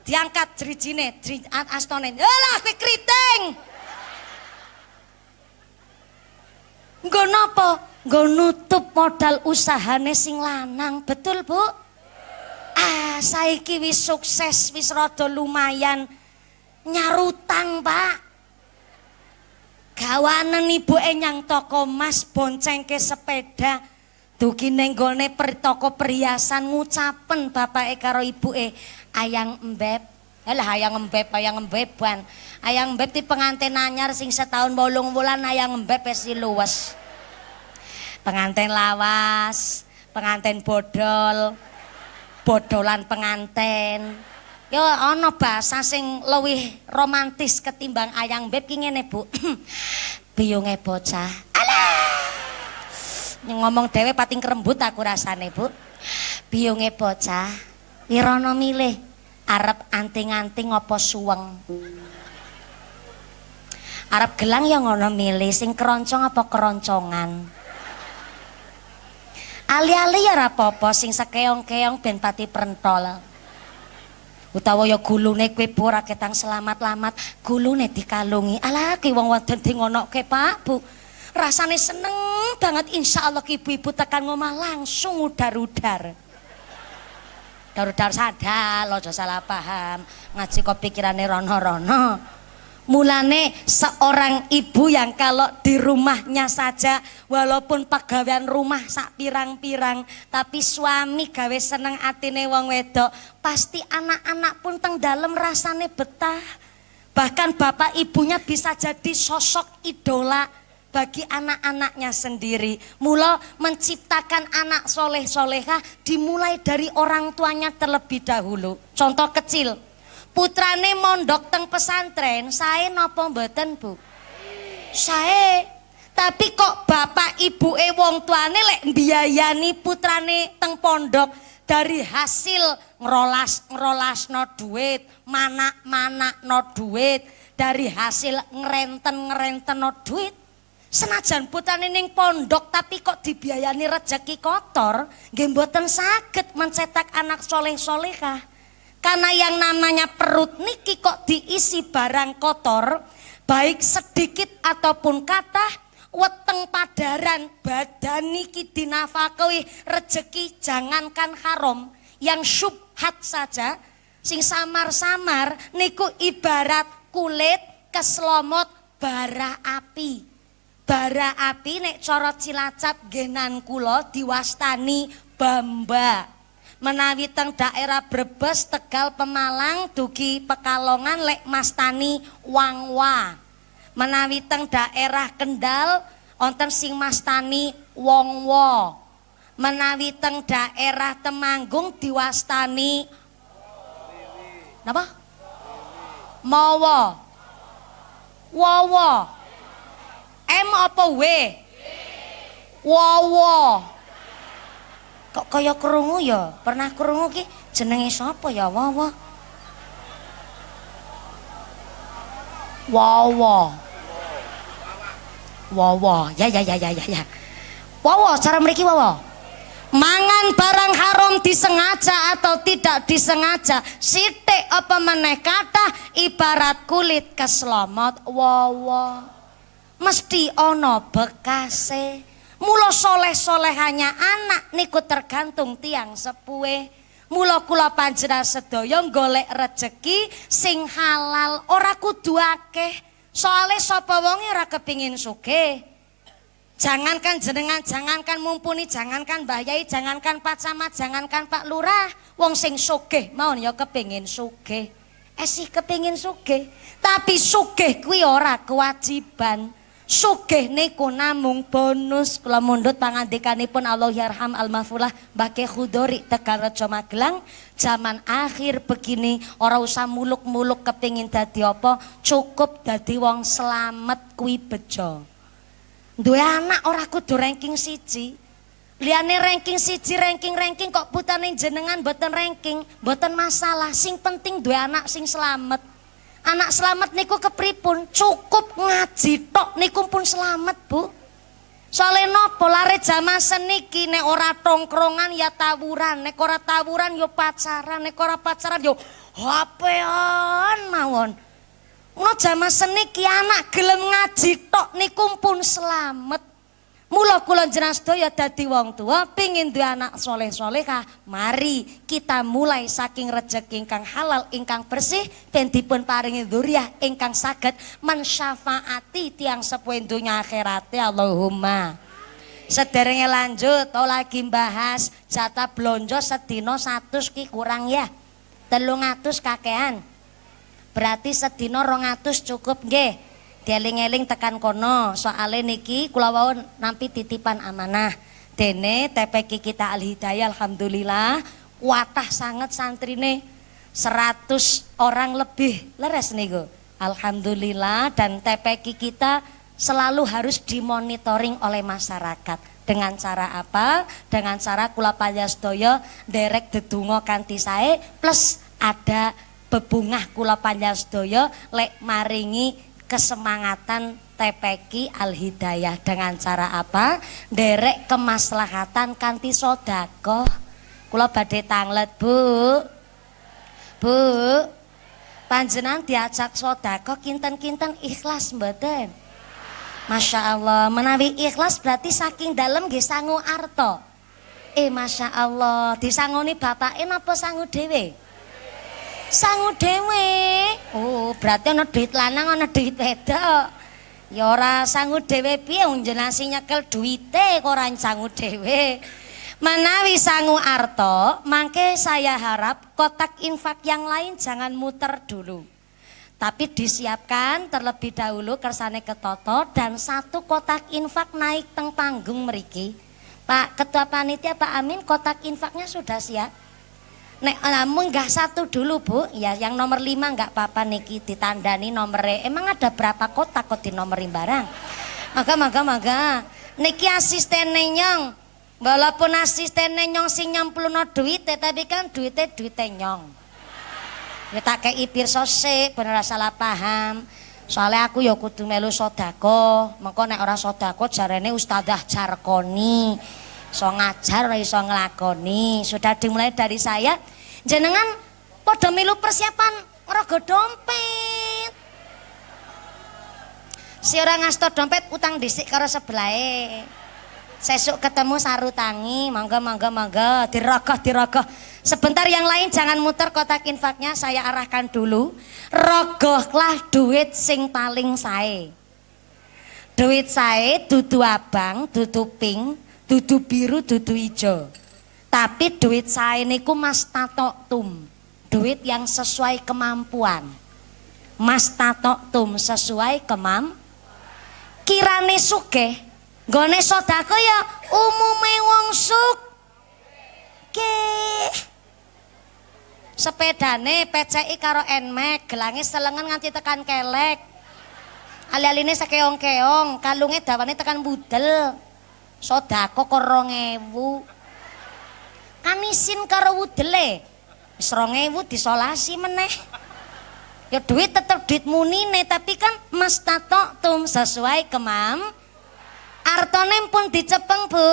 Diangkat drijine, astone. Yalah kowe kriting. Nggo napa? Nggo nutup modal usahane sing lanang. Betul, Bu? Saiki wis sukses, wis rada lumayan nyarutang, Pak. Gawanen ibuke nyang toko mas boncengke sepeda dugi ning gone toko perhiasan ngucapen bapake karo ibuke, "Ayang Embeb." Lah ayang embeban. Ayang Embeb ti pengantin anyar sing setahun 8 wulan, ayang Embeb wis luwes. Pengantin lawas, pengantin bodol, bodolan penganten. Ya ana bahasa sing luwih romantis ketimbang ayang beb ki ngene, Bu. Biyunge bocah. Alah. Ngomong dhewe pating kerembut aku rasane, Bu. Biyunge bocah. Wirana milih arep anting-anting apa suweng. Arep gelang ya ngono milih sing keroncong apa keroncongan. Ali-ali ya ora apa-apa sing sekeong-keong ben pati pentol. Utawa ya gulune kowe ora ketang selamat-lamat, gulune dikalungi. Alah ki wong wadon di ngonoke, Pak, Bu. Rasane seneng banget insyaallah ibu-ibu tekan ngomah langsung udar-udar. Dar-dar sadar, aja salah paham. Ngaji kok pikirane rono-rono. Mulane seorang ibu yang kalau di rumahnya saja walaupun pegawaian rumah sak pirang-pirang tapi suami gawe seneng atine wong wedok pasti anak-anak pun teng dalem rasane betah. Bahkan bapak ibunya bisa jadi sosok idola bagi anak-anaknya sendiri. Mula menciptakan anak soleh-solehah dimulai dari orang tuanya terlebih dahulu. Contoh kecil, putrane mondok teng pesantren, sae napa mboten, Bu? Sae. Tapi kok bapak ibuke wong tuane lek mbiayani putrane teng pondok dari hasil ngerolasno duit, manak-manakno duit, dari hasil ngerenten-ngerenteno duit. Senajan putrane ning pondok tapi kok dibiayani rejeki kotor, nggih mboten saged mencetak anak soleh-solehah. Karena yang namanya perut niki kok diisi barang kotor, baik sedikit ataupun kathah, weteng padaran badan niki dinafakahi rejeki jangankan haram, yang syubhat saja, sing samar-samar niku ibarat kulit keslomot bara api. Bara api nek cara Cilacap genan kula diwastani bamba. Menawi teng daerah Brebes, Tegal, Pemalang, dugi Pekalongan lek mastani wangwa. Menawi teng daerah Kendal wonten sing mastani wongwo. Menawi teng daerah Temanggung diwastani napa? Mawa. Wowo. M apa W? Wowo. Kok kaya krungu ya? Pernah krungu ki jenenge sapa ya Wowo? Wowo. Wowo. Ya. Wowo, cara mriki Wowo. Mangan barang haram disengaja atau tidak disengaja, sithik apa meneh kathah ibarat kulit keslomot Wowo. Mesti ono bekase. Mula soleh-solehannya anak niku tergantung tiang sepuhe. Mula kula panjenengan sedaya golek rejeki sing halal, ora kudu akeh. Soale sapa wonge ora kepingin sugih. Jangankan jenengan, jangankan mumpuni, jangankan Mbah Yai, jangankan Pak Camat, jangankan Pak Lurah, wong sing sugih mawon ya kepingin sugih. Esih kepingin sugih, tapi sugih kuwi ora kewajiban. Sugih niku namung bonus. Kula mundhut pangandikanipun Allah yarham almafullah Mbah Khudori Tegalrejo Magelang, zaman akhir begini ora usah muluk-muluk kepingin dadi apa, cukup dadi wong slamet kuwi bejo. Duwe anak ora kudu ranking siji. Liyane ranking siji, ranking kok putane jenengan mboten ranking, mboten masalah. Sing penting duwe anak sing slamet. Anak selamat niku kepripun? Cukup ngaji tok niku pun selamat, Bu. Soale napa lare jaman seniki nek ora tongkrongan ya tawuran, nek ora tawuran ya pacaran, nek ora pacaran ya HP-an mawon. Ono jaman seniki anak gelem ngaji tok niku pun selamat. Mula kula njenengan sedaya dadi wong tua pengin duwe anak soleh-solehah, mari kita mulai saking rejeki ingkang halal ingkang bersih ben dipun paringi dzurriyyah ingkang saged mensyafaati tiang sepuh donya akhirate Allahumma. Sederenge lanjut lagi bahas jatah blonjo sedina 100 ki kurang ya. 300 kakean. Berarti sedina 200 cukup nggih. Dieling-eling tekan kono, soale niki kula wau nampi titipan amanah. Dene TPQ kita Al Hidayah alhamdulillah watah sangat santrine. 100 orang lebih leres niku. Alhamdulillah, dan TPQ kita selalu harus dimonitoring oleh masyarakat. Dengan cara apa? Dengan cara kula panjenengan derek dedonga kanthi sae plus ada bebungah kula panjenengan lek maringi kesemangatan TPQ Al Hidayah. Dengan cara apa? Derek kemaslahatan kanthi sedekah. Kula badhe tanglet, Bu. Bu, panjenengan diajak sedekah kinten-kinten ikhlas mboten? Masya Allah, menawi ikhlas berarti saking dalam nggih sangu arto. Masya Allah, disangoni bapake napa sangu dhewe? Sangu dhewe. Oh, berarti ana duit lanang ana duit wedok. Ya ora sangu dhewe piye wong jenasi nyekel duwite kok ora sangu dhewe. Menawi sangu arto, mangke saya harap kotak infak yang lain jangan muter dulu. Tapi disiapkan terlebih dahulu kersane ketoto dan satu kotak infak naik teng panggung mriki. Pak Ketua Panitia Pak Amin, kotak infaknya sudah siap? Nek munggah satu dulu Bu, ya yang nomor 5 enggak apa-apa niki ditandani nomornya. Emang ada berapa kotak kok di nomerin barang? Maka. Niki asistennya nyong. Walaupun asistennya nyong sing nyempluno duite, tapi kan duite nyong. Ya tak kei pirsa sik bener salah paham. Soalnya aku ya kudu melu sedekah. Mengko nek ora sedekah jarene Ustadzah Jarkoni. So ngajar ora iso nglakoni. Sudah dimulai dari saya. Jenengan padha milu persiapan raga dompet. Si ora ngasto dompet utang dhisik karo sebelahe. Sesuk ketemu sarutangi, mangga, dirogoh. Sebentar yang lain jangan muter kotak infaknya, saya arahkan dulu. Rogohlah duit sing paling sae. Duit sae dudu abang, dudu pink, dudu biru, dudu ijo. Tapi duit sae niku mas tatoktum. Duit yang sesuai kemampuan. Mas tatoktum sesuai kirane sugih. Gone sedekah ya umume wong sugih. Sepedane peceki karo Nmax, gelange selengen nganti tekan kelek. Ali-aline sakeong-keong, kalunge dawane tekan budel. Sedekah kok 2000. Kan isin karo wudele. Wis 2000 disolasi meneh. Ya duit tetep duit munine, tapi kan mas tatoktum sesuai Artone pun dicepeng Bu.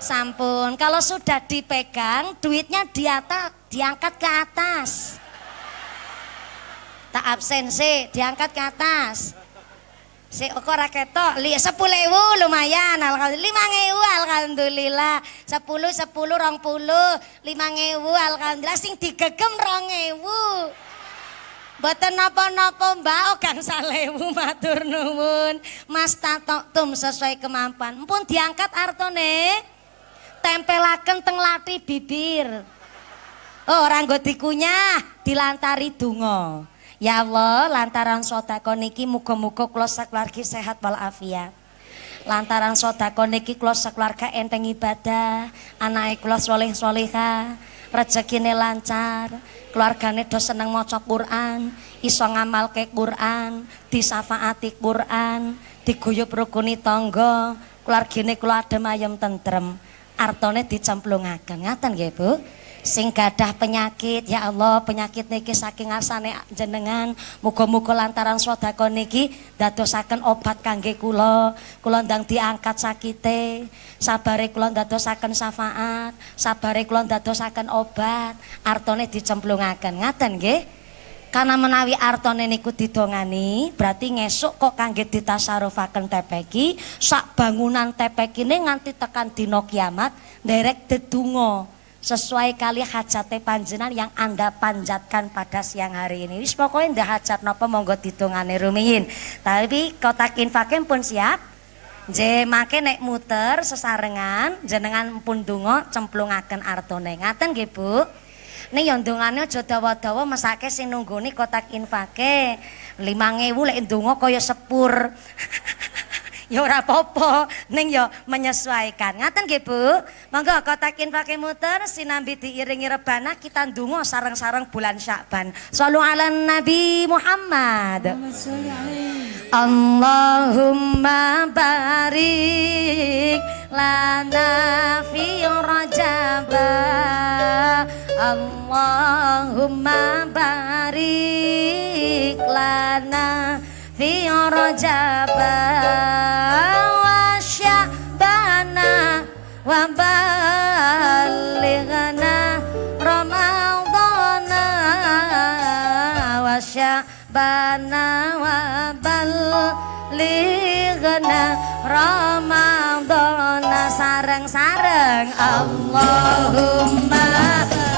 Sampun, kalau sudah dipegang duitnya diangkat ke atas. Tak absen sih, diangkat ke atas. Si kok ora ketok, 10.000 lumayan, alhamdulillah 5.000 alhamdulillah. 10 20 5.000 alhamdulillah sing digegem 2.000. Mboten napa-napa Mbak, Kang Salewu matur nuwun. Mas tatoktum sesuai kemampuan. Mpun diangkat artone. Tempelaken teng lati bibir. Oh, ora nggo dikunyah, dilantari donga. Ya Allah, lantaran sedekah niki muga-muga kula sakeluarga sehat walafiat. Lantaran sedekah niki kula sakeluarga enteng ibadah, anake kula saleh-salehah, rezekine lancar. Keluargane do seneng maca Quran, iso ngamalke Quran, disafaati Quran, diguyub rukuni tangga, keluargane kula adem ayem tentrem. Artone dicemplungaken. Ngaten nggih, Bu. Sing gadah penyakit, ya Allah, penyakit niki saking asane jenengan, muga-muga lantaran sedekah niki dadosaken obat kangge kula. Kula ndang diangkat sakite, sabare kula dadosaken syafaat, sabare kula dadosaken obat. Artone dicemplungaken. Ngaten nggih? Karena menawi artone niku didongani, berarti ngesuk kok kangge ditasarufaken TPQ, sak bangunan TPQ ini nganti tekan dina kiamat nderek dedonga sesuai kali hajate panjenengan yang Anda panjatkan pada siang hari ini. Wis pokoknya ndak hajat napa monggo didongane rumiyin. Tapi kotak infake pun siap. Nggih, make nek muter sesarengan jenengan pun donga cemplungaken artone. Ngaten nggih, Bu. Ning yo ndongane aja dawa-dawa mesake sing nunggoni kotak infake. 5.000 lek ndonga kaya sepur. Ya ora apa-apa, ning ya menyesuaikan. Ngaten nggih Bu. Monggo kotak infake muter sinambi diiringi rebana kita ndonga sareng-sareng bulan Syakban. Shallu ala Nabi Muhammad. Allahumma barik lana fi Rajab. Allahumma barik lana fi Rajab wa Sya'bana wa balighna Ramadana wa Sya'bana wa balighna Ramadana sareng-sareng Allahumma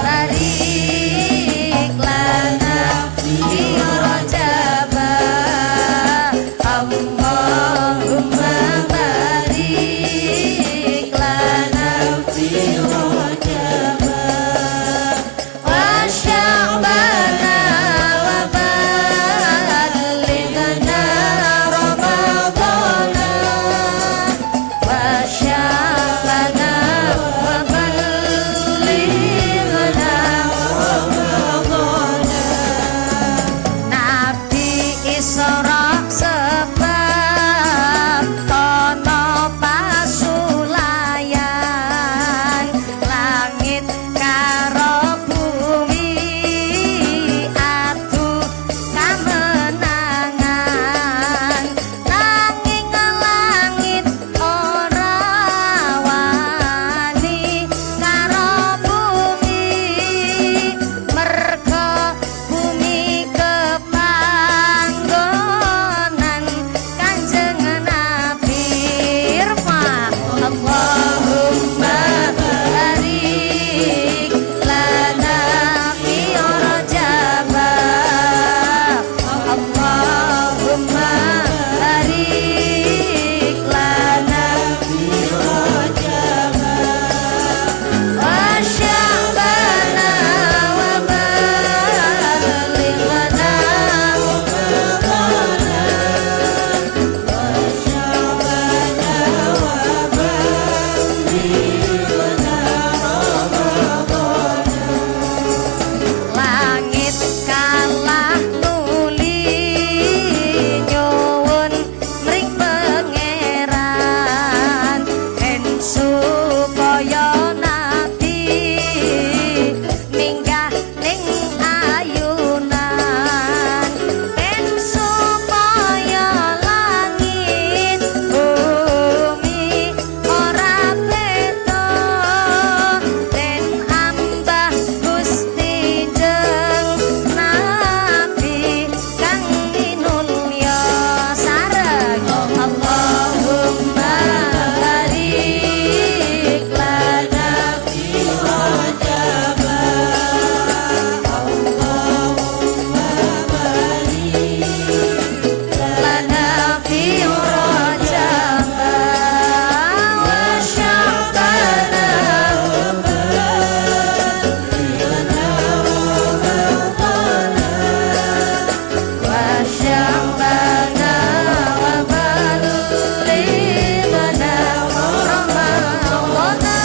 barik lana fi Rajab. Allahumma barik lana fi Rajab wa Sya'bana wa balighna Ramadana wa Sya'bana wa balighna Ramadana. Nabi Isra sebab tono pasulayan langit karo bumi adu kamenangan nanging langit ora wani karo bumi merga bumi kepanggonan Kanjeng Nabi Irfa. Allahumma barik lana fi Rajab. Allahumma barik lana fi Rajab wa Sya'bana wa balighna langit kalah nuli nyuwun mring pangeran en supaya nabi minggah ning ayunan en supaya langit bumi ora beda den ambah Gusti jeng Nabi kang minulya sareng Allahumma barik lana fi Rajab. Lana fi Rajab wa Sya'bana wa Sya'bana wa balighna Ramadana.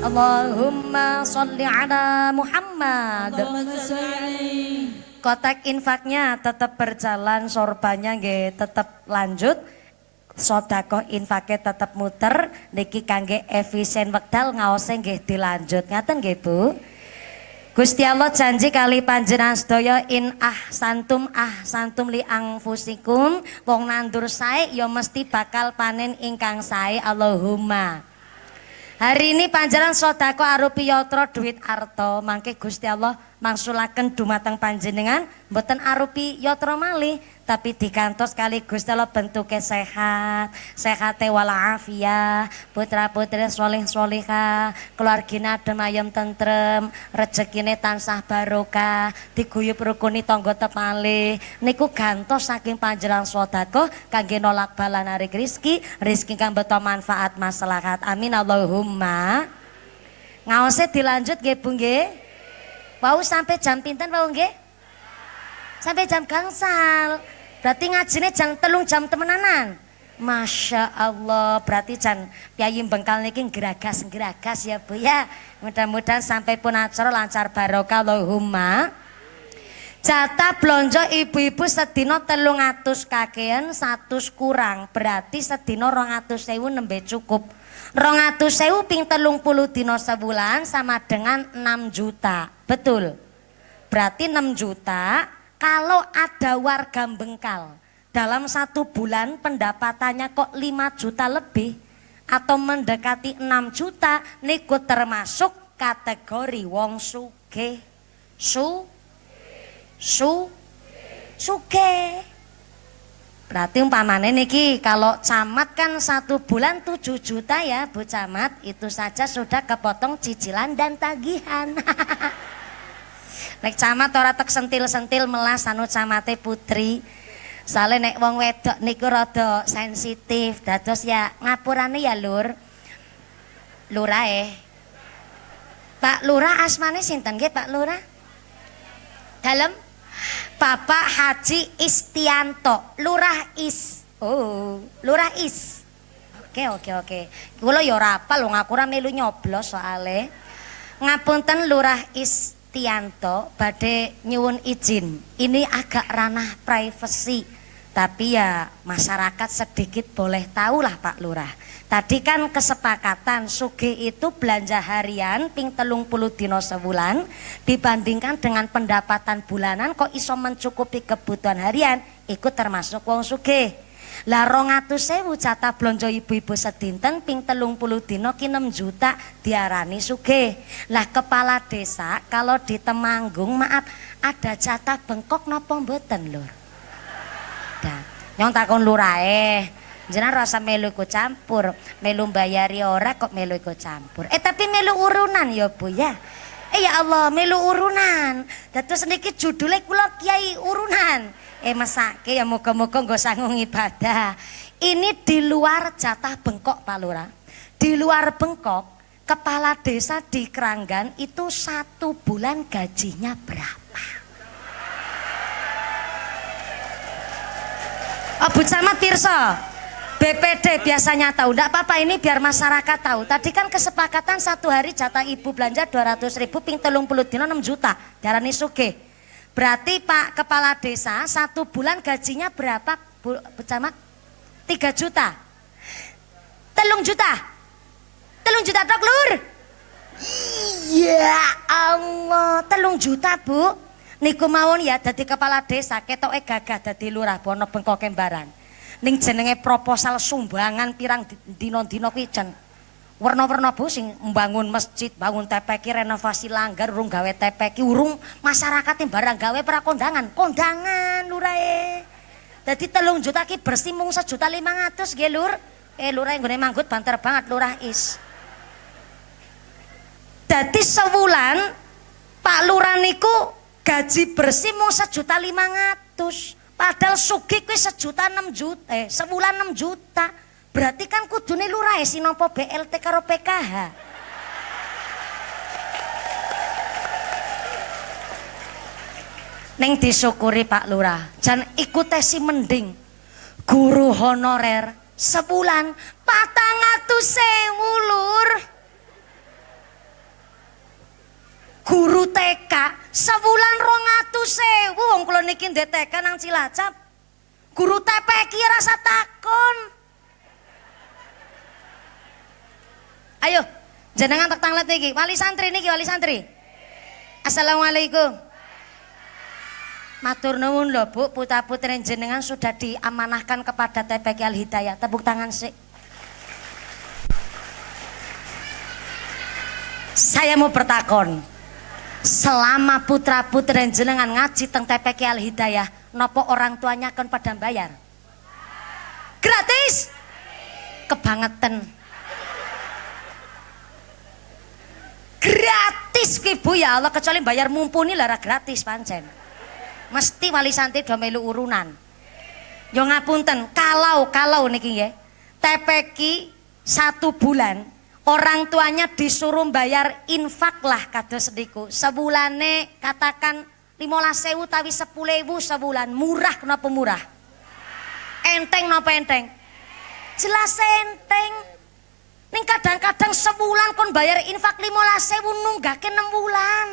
Allahumma sholli ala Muhammad. Kotak infaknya tetap berjalan, sorbannya nggih tetap lanjut. Sedekah infake tetap muter niki kangge efisien wekdal ngaose nggih dilanjut. Ngaten nggih Bu. Gusti Allah janji kali panjenengan sedaya in ahsantum li anfusikum wong nandur sae ya mesti bakal panen ingkang sae Allahumma. Hari ini panjenengan sedekah arupi yatra duit arta mangke Gusti Allah mangsulaken dumateng panjenengan mboten arupi yatra malih tapi dikantos kali Gusti Allah bentuke sehat, sehate walafiah, putra-putri sholih-sholihah, keluargine adem ayem tentrem, rezekine tansah barokah, diguyub rukuni tangga tepalih. Niku gantos saking panjenengan sedekah kangge nolak bala narik rezeki, rezeki kang beto manfaat maslahat. Amin Allahumma. Ngaose dilanjut nggih Bu nggih. Wau sampai jam pinten wau nggih? Sampai jam gangsal. Berarti ngajine jan 3 jam temenanan. Masya Allah, berarti jan piyayi bengkal niki geragas ya Bu ya. Mudah-mudahan sampai pun acara lancar barokah Allahumma. Jatah blonjo ibu-ibu sedina 300 kakean 100 kurang, berarti sedina 200.000 nembe cukup. 200.000 ping 30 dina sebulan sama dengan 6 juta, betul? Berarti 6 juta kalau ada warga Bengkal dalam 1 bulan pendapatannya kok 5 juta lebih atau mendekati 6 juta niku termasuk kategori wong sugih. Sugih. Berarti umpamane niki kalau camat kan 1 bulan 7 juta ya Bu Camat, itu saja sudah kepotong cicilan dan tagihan. Nek camat ora tek sentil-sentil melas anu camate putri. Soale nek wong wedok niku rada sensitif, dados ya ngapurane ya Lur. Lurah Pak Lurah asmane sinten nggih Pak Lurah? Dalem Bapak Haji Istianto, Lurah Is. Oh, Lurah Is. Oke. Kula ya ora apal wong aku ora melu nyoblos soale. Ngapunten Lurah Istianto, badhe nyuwun izin. Ini agak ranah privasi. Tapi ya masyarakat sedikit boleh tahu lah Pak Lurah. Tadi kan kesepakatan sugih itu belanja harian ping 30 dina sebulan dibandingkan dengan pendapatan bulanan kok iso mencukupi kebutuhan harian, ikut termasuk wong sugih. Lah 200.000 jatah blonjo ibu-ibu sedinten ping 30 dina ki 6 juta diarani sugih. Lah kepala desa kalau di Temanggung maaf ada jatah bengkok napa mboten Lur? Nyong takon lurahe, jenengan rasa melu ikut campur, melu bayari ora kok melu ikut campur. Tapi melu urunan ya Bu ya. Ya Allah melu urunan. Dados niki judule kula Kiai Urunan. Mesake ya muga-muga nggo sanggung ibadah. Ini di luar jatah bengkok Pak Lurah. Di luar bengkok, kepala desa di Keranggan itu 1 bulan gajinya berapa? Bu Camat pirsa, BPD biasanya tahu, enggak apa-apa ini biar masyarakat tahu. Tadi kan kesepakatan 1 hari jatah ibu belanja 200.000 ping 30 dina 6 juta, diarani sugih. Berarti Pak Kepala Desa 1 bulan gajinya berapa Bu Camat? 3 juta. 3 juta. 3 juta tok Lur. Iya Allah, 3 juta Bu. Niku mawon ya dadi kepala desa ketoke gagah dadi lurah bono bengkoke barang. Ning jenenge proposal sumbangan pirang dina-dina kuwi jan werna-werna Bu sing mbangun masjid, bangun TPK, renovasi langgar, urung gawe TPK, urung masyarakate barang gawe prakondangan, kondangan lurahe. Dadi 3 juta ki bersih mung 1.500.000 nggih Lur. Lurah nggone manggut banter banget Lurah Is. Dadi sewulan Pak Lurah niku gaji bersih mau 1.500.000, padahal sugih kuwi 1.6 juta, sebulan 6 juta. Berarti kan kudune lurah sinopo BLT karo PKH. Neng disyukuri Pak Lurah, jan ikutesi mending guru honorer sebulan 400.000 Lur. Guru TK sebulan 200.000 wong kula niki ndek TK nang Cilacap. Guru TPK rasa takon. Ayo jenengan tak tanglet niki wali santri niki wali santri. Assalamualaikum. Matur nuwun lho Bu, putra-putri jenengan sudah diamanahkan kepada TPK Al Hidayah. Tepuk tangan sik. Saya mau bertakon. Selama putra-putri jenengan ngaji teng TPK Al Hidayah, nopo orang tuanya akan pada bayar? Gratis? Kebangetan. Gratis ki Bu ya Allah, kecuali bayar mumpuni lara gratis pancen. Mesti wali santri do melu urunan. Yo ngapunten, kalau niki nggih, TPK 1 bulan orang tuanya disuruh bayar infak lah kados niku. Sebulane katakan 15.000 tawi 10.000 sebulan. Murah kenapa murah? Enteng napa enteng? Jelas enteng. Ning kadang-kadang sebulan kon bayar infak 15.000 nunggake 6 bulan.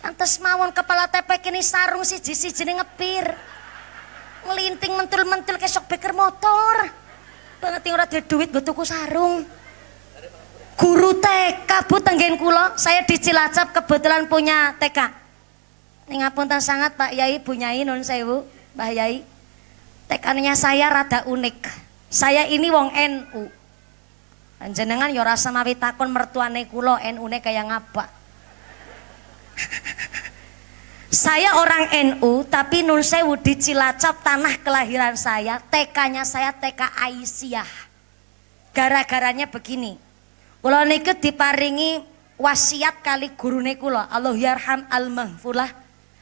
Pantes mawon kepala TPK ini sarung siji-sijine ngepir. Ngelinting mentul-mentul kesok beker motor. Banget yang ora duwe duit nggo tuku sarung. Guru TK Bu tenggen kula, saya di Cilacap kebetulan punya TK. Ning ngapunten sangat Pak Yai, Bu Nyai nun sewu, Mbah Yai. TK-nya saya rada unik. Saya ini wong NU. Panjenengan ya ora samawi takon mertuane kula NU-ne kaya ngapa. Saya orang NU tapi nun sewu di Cilacap tanah kelahiran saya, TK-nya saya TK Aisyah. Gara-garanya begini. Kula niku diparingi wasiat kali gurune kula, Allah yarham al-mahfulah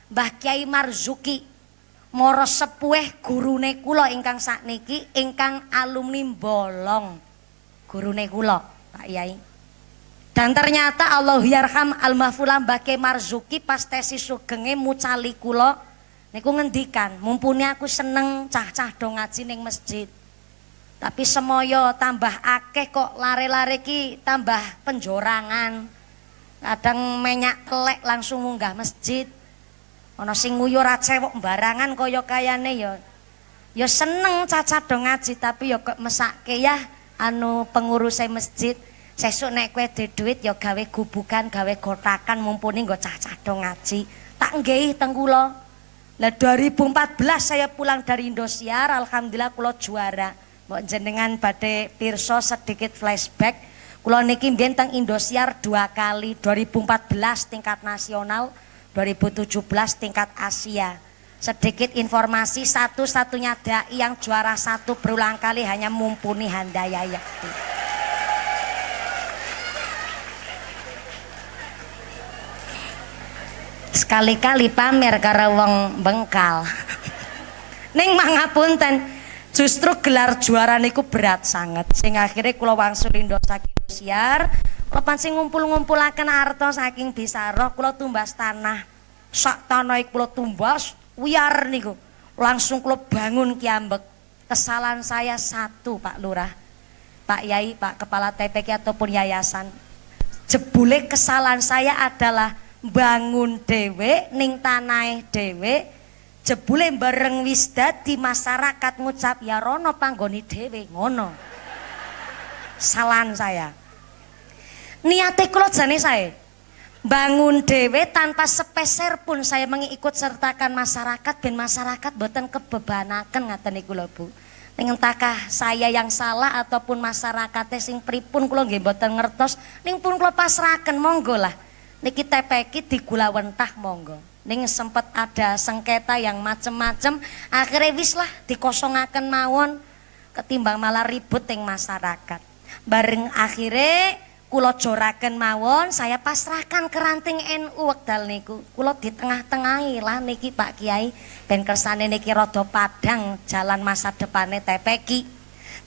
Mbah Kiai Marzuki. Moro sepuh gurune kula ingkang sakniki ingkang alumni bolong. Gurune kula, Pak Yai. Dan ternyata Allah yarham al-mahfulah Mbah Kiai Marzuki pas tesis sugenge mucali kula niku ngendikan, mumpuni aku seneng cah-cah do ngaji ning masjid. Tapi semoyo tambah akeh kok lare-lare ki tambah penjorangan. Kadang menyak kelek langsung munggah masjid. Ana sing nguyuh ra cewek barangan kaya kayane ya. Ya seneng caca do ngaji tapi ya kok mesake ya anu pengurus masjid. Sesuk nek kowe duwe duit ya gawe gubukan, gawe gotakan mumpuni nggo cah-cah do ngaji. Tak nggih teng kula. Lah 2014 saya pulang dari Indosiar, alhamdulillah kula juara. Mbok jenengan badhe pirsa sedikit flashback. Kula niki mbiyen teng Indosiar 2 kali, 2014 tingkat nasional, 2017 tingkat Asia. Sedikit informasi, satu-satunya dai yang juara 1 berulang kali hanya Mumpuni Handayani. Sekali-kali pamer karo wong Bengkal. Ning mangapunten, justru gelar juara niku berat sangat. Sing akhirnya kula wangsul Indosiar, kula pancen ngumpul-ngumpulaken harta saking Bisaro, kula tumbas tanah. Sak tanah iku kula tumbas, wiyar niku. Langsung kula bangun kiambek. Kesalahan saya satu, Pak Lurah, Pak Yai, Pak Kepala TPK ataupun yayasan. Jebule kesalahan saya adalah bangun dhewe ning tanahe dhewe, jebule bareng wis dadi masyarakat ngucap ya rono panggoni dhewe ngono. Salahan saya. Niate kula jane saya bangun dhewe tanpa sepeser pun saya mengikut sertakan masyarakat ben masyarakat boten kebebanaken ngaten niku lho Bu. Ning entakah saya yang salah ataupun masyarakate sing pripun kula nggih boten ngertos, ning pun kula pasrahaken monggo lah. Niki TPK digula wentah monggo. Ning sempet ada sengketa yang macem-macem, akhirnya wis lah dikosongaken mawon ketimbang malah ribut ing masyarakat. Bareng akhirnya kula joraken mawon, saya pasrahkan ke ranting NU wekdal niku. Kula di tengah-tengahi lah niki Pak Kiai, ben kersane niki rada padang jalan masa depane TPK.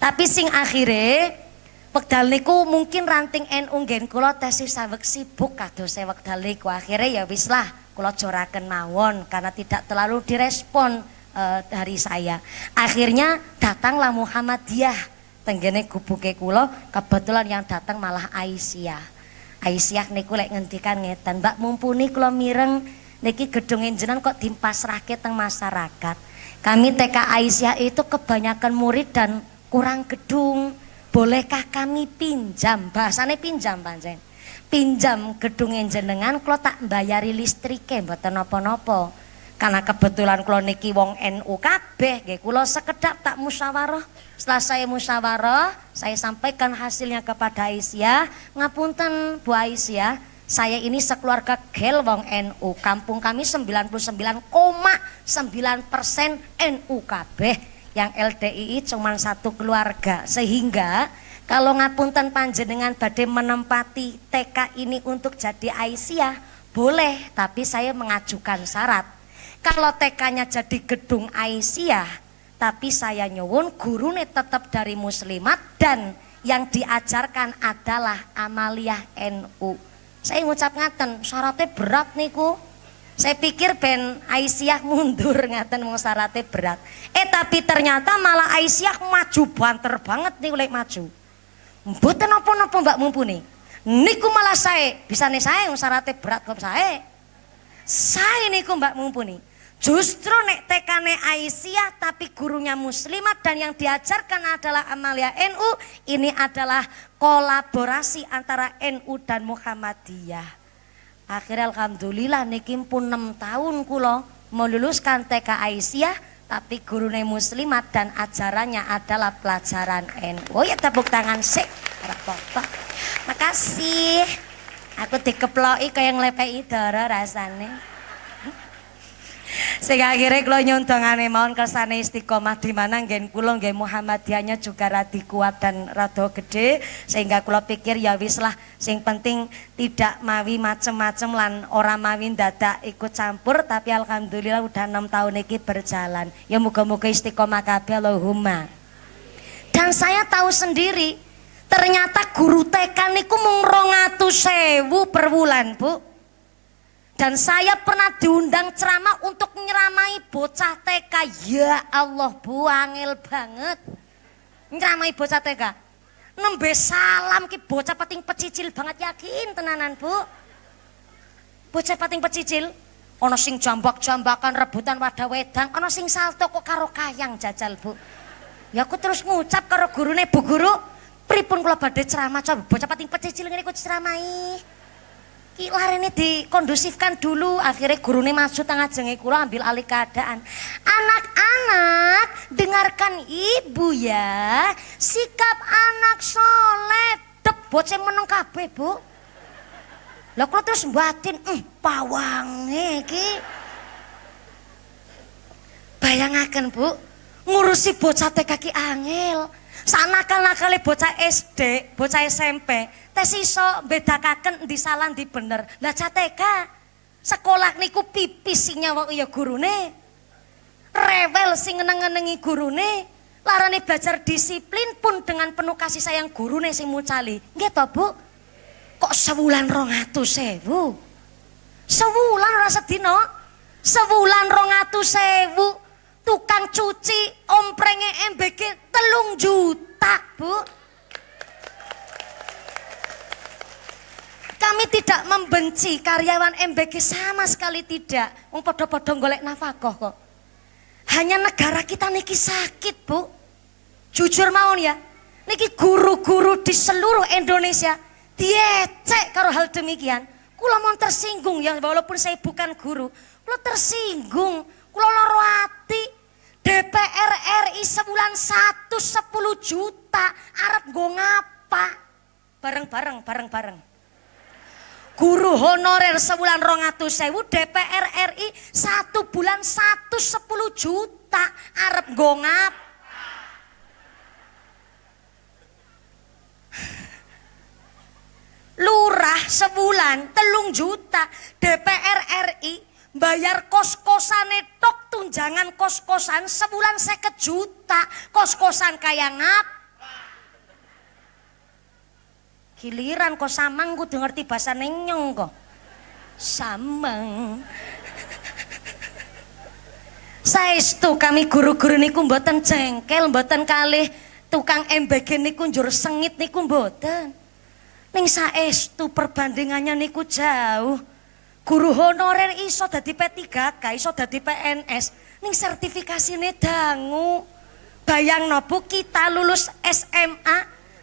Tapi sing akhirnya wekdal niku mungkin ranting NU nggen kula tesis saweg sibuk kados wekdal niku. Akhirnya ya wis lah kula joraken mawon karena tidak terlalu direspon dari saya. Akhirnya datanglah Muhammadiyah tenggene gubuke kula, kebetulan yang datang malah Aisyah. Aisyah niku lek ngendikan ngeten, Mbak mumpuni kula mireng niki gedung jenengan kok dipasrahke teng masyarakat. Kami TK Aisyah itu kebanyakan murid dan kurang gedung. Bolehkah kami pinjam? Bahasane pinjam pancen. Pinjam gedung jenengan kula tak mbayari listrike mboten napa-napa. Karena kebetulan kula niki wong NU kabeh nggih, kula sekedap tak musyawarah. Setelah saya musyawarah, saya sampaikan hasilnya kepada Aisyah. Ngapunten Bu Aisyah, saya ini sekeluarga gel wong NU. Kampung kami 99,9% NU kabeh. Yang LDII cuma satu keluarga, sehingga kalau ngapunten panjenengan badhe menempati TK ini untuk jadi Aisyah boleh, tapi saya mengajukan syarat. Kalau TK-nya jadi gedung Aisyah, tapi saya nyuwun gurune tetap dari muslimat dan yang diajarkan adalah amaliyah NU. Saya ngucap ngaten, syaratnya berat niku. Saya pikir ben Aisyah mundur ngaten wong syaratnya berat. Tapi ternyata malah Aisyah maju banter banget nih oleh maju. Mboten napa-napa Mbak Mumpuni. Niku malah saya, bisane saya wong syaratnya berat kok saya. Saya niku Mbak Mumpuni. Justru nek tekane Aisyah tapi gurunya muslimat dan yang diajarkan adalah Amalia NU, ini adalah kolaborasi antara NU dan Muhammadiyah. Akhirnya alhamdulillah niki pun 6 tahun kula meluluskan TK Aisyah tapi gurune muslimat dan ajarannya adalah pelajaran NU. Oh ya tepuk tangan sik. Makasih. Aku dikeploki kaya nglepeki dara rasane. Sehingga akhirnya kula nyontongane mawon kersane istiqomah di mana nggen kula nggih Muhammadiyahnya juga radi kuat dan rada gede sehingga kula pikir ya wis lah sing penting tidak mawi macem-macem lan ora mawi dadak ikut campur tapi alhamdulillah udah 6 tahun iki berjalan. Ya muga-muga istiqomah kabeh Allahumma. Dan saya tahu sendiri ternyata guru TK niku mung 200.000 per bulan, Bu. Dan saya pernah diundang ceramah untuk nyeramai bocah TK. Ya Allah Bu, angel banget. Nyeramai bocah TK. Nembe salam ki bocah pating pecicil banget, yakin tenanan Bu. Bocah pating pecicil. Ono sing jambak-jambakan rebutan wadah wedang. Ono sing salto kok karo kayang jajal Bu. Ya aku terus ngucap karo gurune, Bu Guru. Pripun kula badhe ceramah coba bocah pating pecicil ngene kok ceramai. Kilar ini dikondusifkan dulu, akhirnya gurune masuk tengah jenge kula ambil alih keadaan. Anak-anak dengarkan ibu ya, sikap anak soleh, dep bocah meneng kabeh Bu. Lah kula terus batin, pawange iki. Bayangaken Bu, ngurusi bocah TK ki angel. Sanakal-nakale bocah SD, bocah SMP, tes iso bedakaken ndi salah ndi bener. Lah TK sekolah niku pipis sing nyawak ya gurune. Rewel sing ngeneng-ngenengi gurune. Larane belajar disiplin pun dengan penuh kasih sayang gurune sing mucali. Nggih to, Bu? Kok sewulan 200.000? Sewulan ora sedina. Sewulan 200.000. Tukang cuci omprenge MBG 3 juta, Bu. Kami tidak membenci karyawan MBG sama sekali tidak. Wong padha-padha golek nafkah kok. Hanya negara kita niki sakit, Bu. Jujur mawon ya. Niki guru-guru di seluruh Indonesia diecek karo hal demikian. Kula mon tersinggung ya walaupun saya bukan guru. Kula tersinggung, kula loro ati. DPR RI sebulan 110 juta, arep nggo ngapa? Bareng-bareng. Guru honorer sebulan 200.000, DPR RI 1 bulan 110 juta, arep nggo ngapa? Lurah sebulan 3 juta, DPR RI bayar kos-kosane tok tunjangan kos-kosan sebulan 50 juta. Kos-kosan kaya ngap. Giliran kok samang kudu ngerti bahasa nenyong kok. Samang. Saestu kami guru-guru niku mboten jengkel, mboten kalih tukang MBG niku njur sengit niku mboten. Ning saestu perbandingannya niku jauh. Guru honorer iso dadi P3K, iso dadi PNS, ning sertifikasine dangu. Bayangno Bu, kita lulus SMA,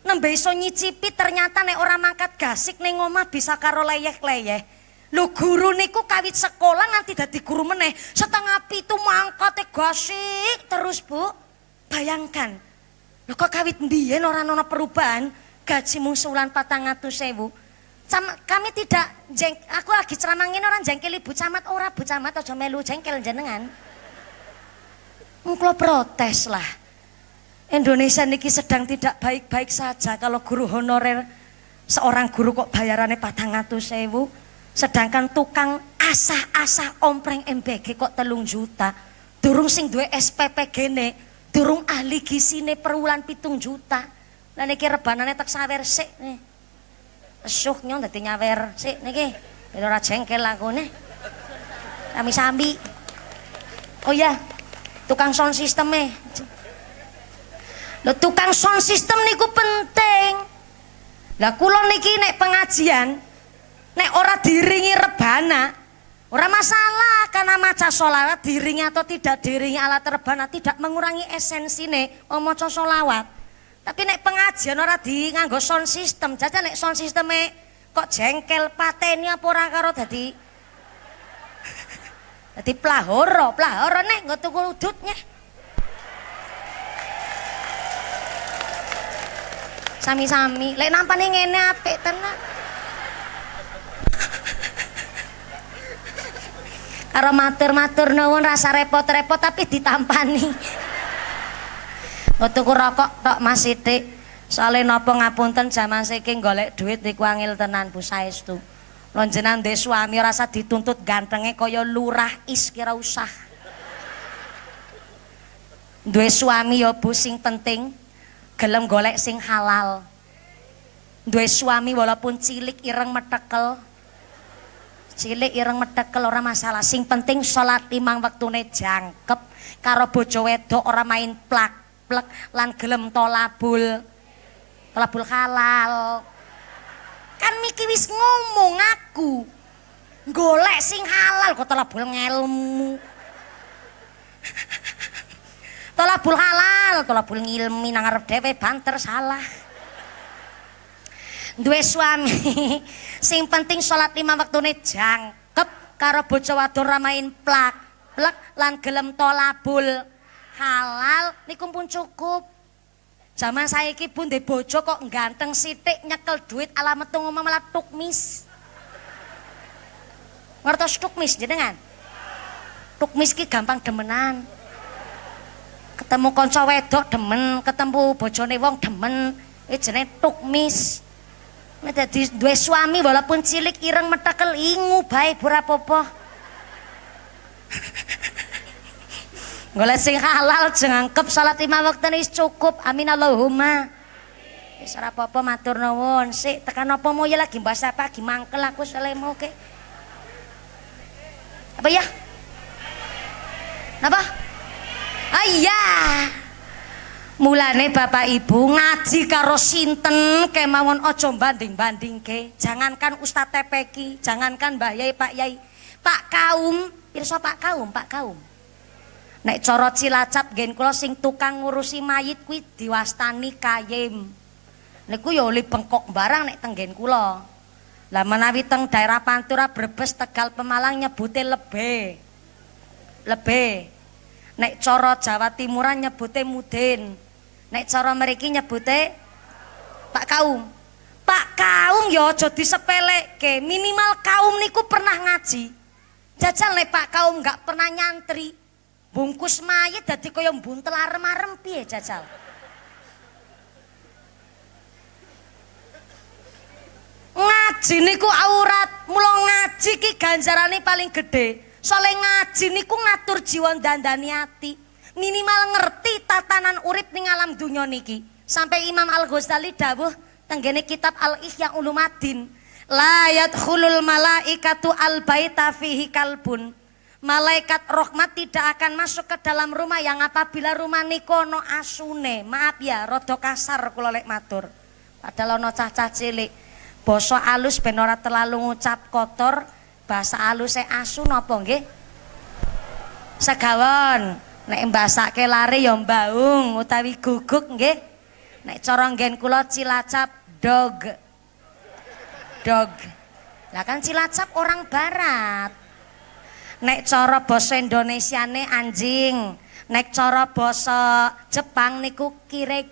nembe iso nyicipi ternyata nek ora mangkat gasik ning omah bisa karo leyeh-leyeh. Lho guru niku kawit sekolah nganti dadi guru meneh, setengah 7 mangkate gasik terus Bu. Bayangkan. Lho kok kawit mbiyen ora ana perubahan, gaji mung sewulan 400.000. Kami tidak aku lagi ceramah ngene orang jengkel Bu Camat, ora Bu Camat aja melu jengkel jenengan. Kula protes lah. Indonesia niki sedang tidak baik-baik saja kalau guru honorer seorang guru kok bayarannya 400.000, sedangkan tukang asah-asah ompreng MBG kok 3 juta. Durung sing duwe SPP gene, durung ahli gisine per wulan 7 juta. Lah niki rebanane tek sawer sik nih. Esuh nyong dadi nyawer sik niki. Ben ora jengkel lakune. Sami-sami. Oh ya, tukang sound system-e. Lho tukang sound system niku penting. Lah kula niki nek pengajian nek ora diringi rebana ora masalah, karena maca sholawat diringi atau tidak diringi alat rebana tidak mengurangi esensine maca sholawat. Tapi nek pengajian ora di nganggo sound system, jajal nek sound systeme kok jengkel pateni apa ora karo dadi plahoro nek nggo tuku udutnya. Sami-sami, lek nampane ngene apik tenan. Karo matur-matur nuwun rasa repot-repot tapi ditampani. Nggo tuku rokok tok Mas Sithik. Soale napa ngapunten jaman saiki golek duit niku angel tenan Bu saestu. Lho jenengan ndek suami rasa dituntut gantenge kaya lurah is kira usah. Duwe suami ya Bu sing penting gelem golek sing halal. Duwe suami walaupun cilik ireng metekel. Cilik ireng metekel ora masalah. Sing penting salat 5 wektune jangkep karo bojo wedok ora main plak-plek lan gelem tolabul halal. Kan miki wis ngomong aku. Golek sing halal kok tolabul ngelmu. Tolabul halal, tolabul ngilmi nang arep dhewe banter salah. Duwe suami sing penting salat 5 wektune jangkep karo bojo wadon ra main plak-plek lan gelem tolabul halal niku pun cukup. Zaman saiki pun ndek bojo kok ganteng sithik nyekel duit ala metu ngomong malah tukmis. Ngertos tukmis jenengan? Tukmis ki gampang demenan. Ketemu kanca wedok demen, ketemu bojone wong demen, jenenge tukmis. Nek dadi duwe suami walaupun cilik ireng metekel ingu bae ora apa-apa. Golek sing halal jangkep salat 5 waktu wis cukup. Amin Allahumma. Wis ora apa-apa matur nuwun. Sik tekan apa mau ya lagi bahas apa lagi mangkel aku selemo ke. Apa ya? Napa? Ah iya. Mulane Bapak Ibu ngaji karo sinten kemawon aja banding-bandingke. Jangankan Ustaz TPK, jangankan Mbah Yai, Pak Yai, Pak Kaum, pirsa Pak Kaum, Pak Kaum. Nek cara Cilacap ngen kula sing tukang ngurusi mayit kuwi diwastani Kayim. Niku ya oli bengkok barang nek tenggen kula. Lah menawi teng daerah Pantura, Brebes, Tegal, Pemalang nyebute lebe. Lebe. Nek cara Jawa Timuran nyebute mudin. Nek cara mriki nyebute Pak Kaum. Pak Kaum ya aja disepelekke. Minimal kaum niku pernah ngaji. Jajal nek Pak Kaum enggak pernah nyantri. Bungkus mayit dadi kaya mbuntel arem-arem piye jajal. Ngaji niku aurat. Mula ngaji ki ganjarane paling gede. Soale ngaji niku ngatur jiwa dandani ati. Minimal ngerti tatanan urip ning alam dunya niki. Sampai Imam Al-Ghazali dawuh tenggene kitab Al-Ihya Ulumuddin, la yadkhulul malaikatu al-baita fihi kalbun. Malaikat rahmat tidak akan masuk ke dalam rumah yang apabila rumah niku ana asune. Maaf ya, rada kasar kula lek matur. Padahal ana cah-cah cilik. Basa alus ben ora terlalu ngucap kotor. Bahasa aluse asu napa nggih? Segawon. Nek mbasake lare ya mbaung utawi guguk nggih. Nek cara nggen kula Cilacap dog. Dog. Lah kan Cilacap orang barat. Nek cara basa Indonesiane anjing. Nek cara basa Jepang niku kirek.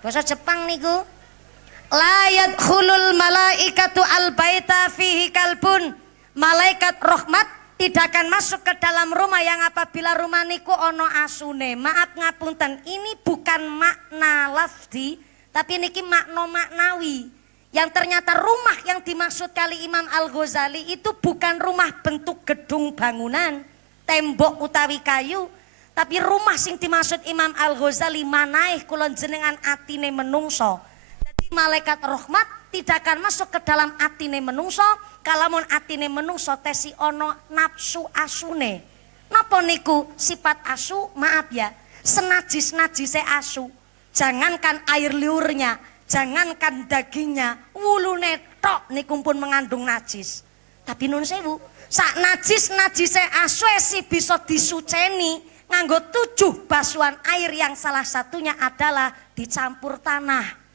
Basa Jepang niku la yadkhulul malaikatu al-baita fihi kalbun. Malaikat rahmat tidak akan masuk ke dalam rumah yang apabila rumah niku ono asune. Maaf ngapunten, ini bukan makna lafzi, tapi niki makna maknawi. Yang ternyata rumah yang dimaksud kali Imam Al-Ghazali itu bukan rumah bentuk gedung bangunan, tembok utawi kayu, tapi rumah sing dimaksud Imam Al-Ghazali manaih kula jenengan atine menungso. Malaikat rahmat tidak akan masuk ke dalam atine menungso kalamun atine menungso tesi ono nafsu asune. Napa niku sifat asu? Maaf ya, senajis-najise asu. Jangankan air liurnya, jangankan dagingnya, wulune tok niku pun mengandung najis. Tapi nun sewu, sak najis-najise asu si bisa disuceni nganggo 7 basuhan air yang salah satunya adalah dicampur tanah.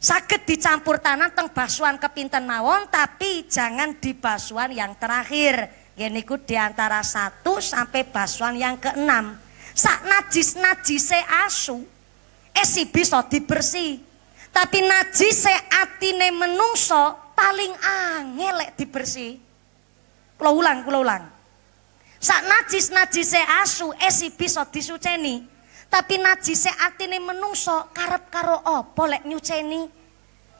Saged dicampur tanah teng basuhan kepinten mawon, tapi jangan di basuhan yang terakhir. Yeniku diantara 1 sampai basuhan yang ke-6. Sak najis-najise asu si bisa dibersih. Tapi najise atine menungso paling angel lek dibersih. Kula ulang. Sak najis-najise asu si bisa disuceni. Tapi najise atine menungso karep karo apa lek nyuceni?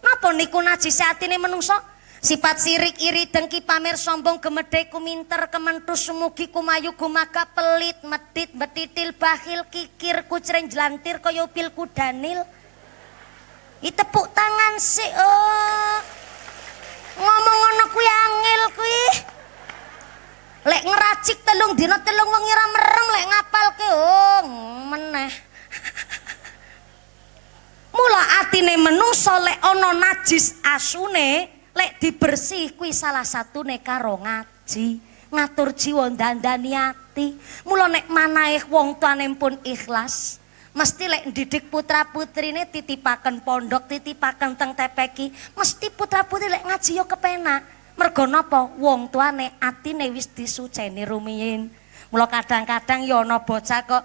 Napa niku najise atine menungso? Sifat sirik, iri, dengki, pamer, sombong, gemedhe, kuminter, kementus, sumugi, kumayu, gumaga, pelit, medit, betitil, bakhil, kikir, kucreng, jelantir, kaya upil kudanil. Tepuk tangan sih. Ngomong ngono kuwi angel kuwi. Lek ngeracik 3 dina 3 wong ira merem lek ngapalke meneh. Mula atine menungso lek ana najis asune lek dibersih kuwi salah satune karo ngaji, ngatur jiwa dandani ati. Mula nek manahe wong tuane pun ikhlas, mesti lek ndidik putra-putrine titipaken pondok, titipaken teng TPQ, mesti putra-putri lek ngaji yo kepenak. Mergo napa? Wong tuane atine wis disuceni rumiyin. Mula kadang-kadang yo ana bocah kok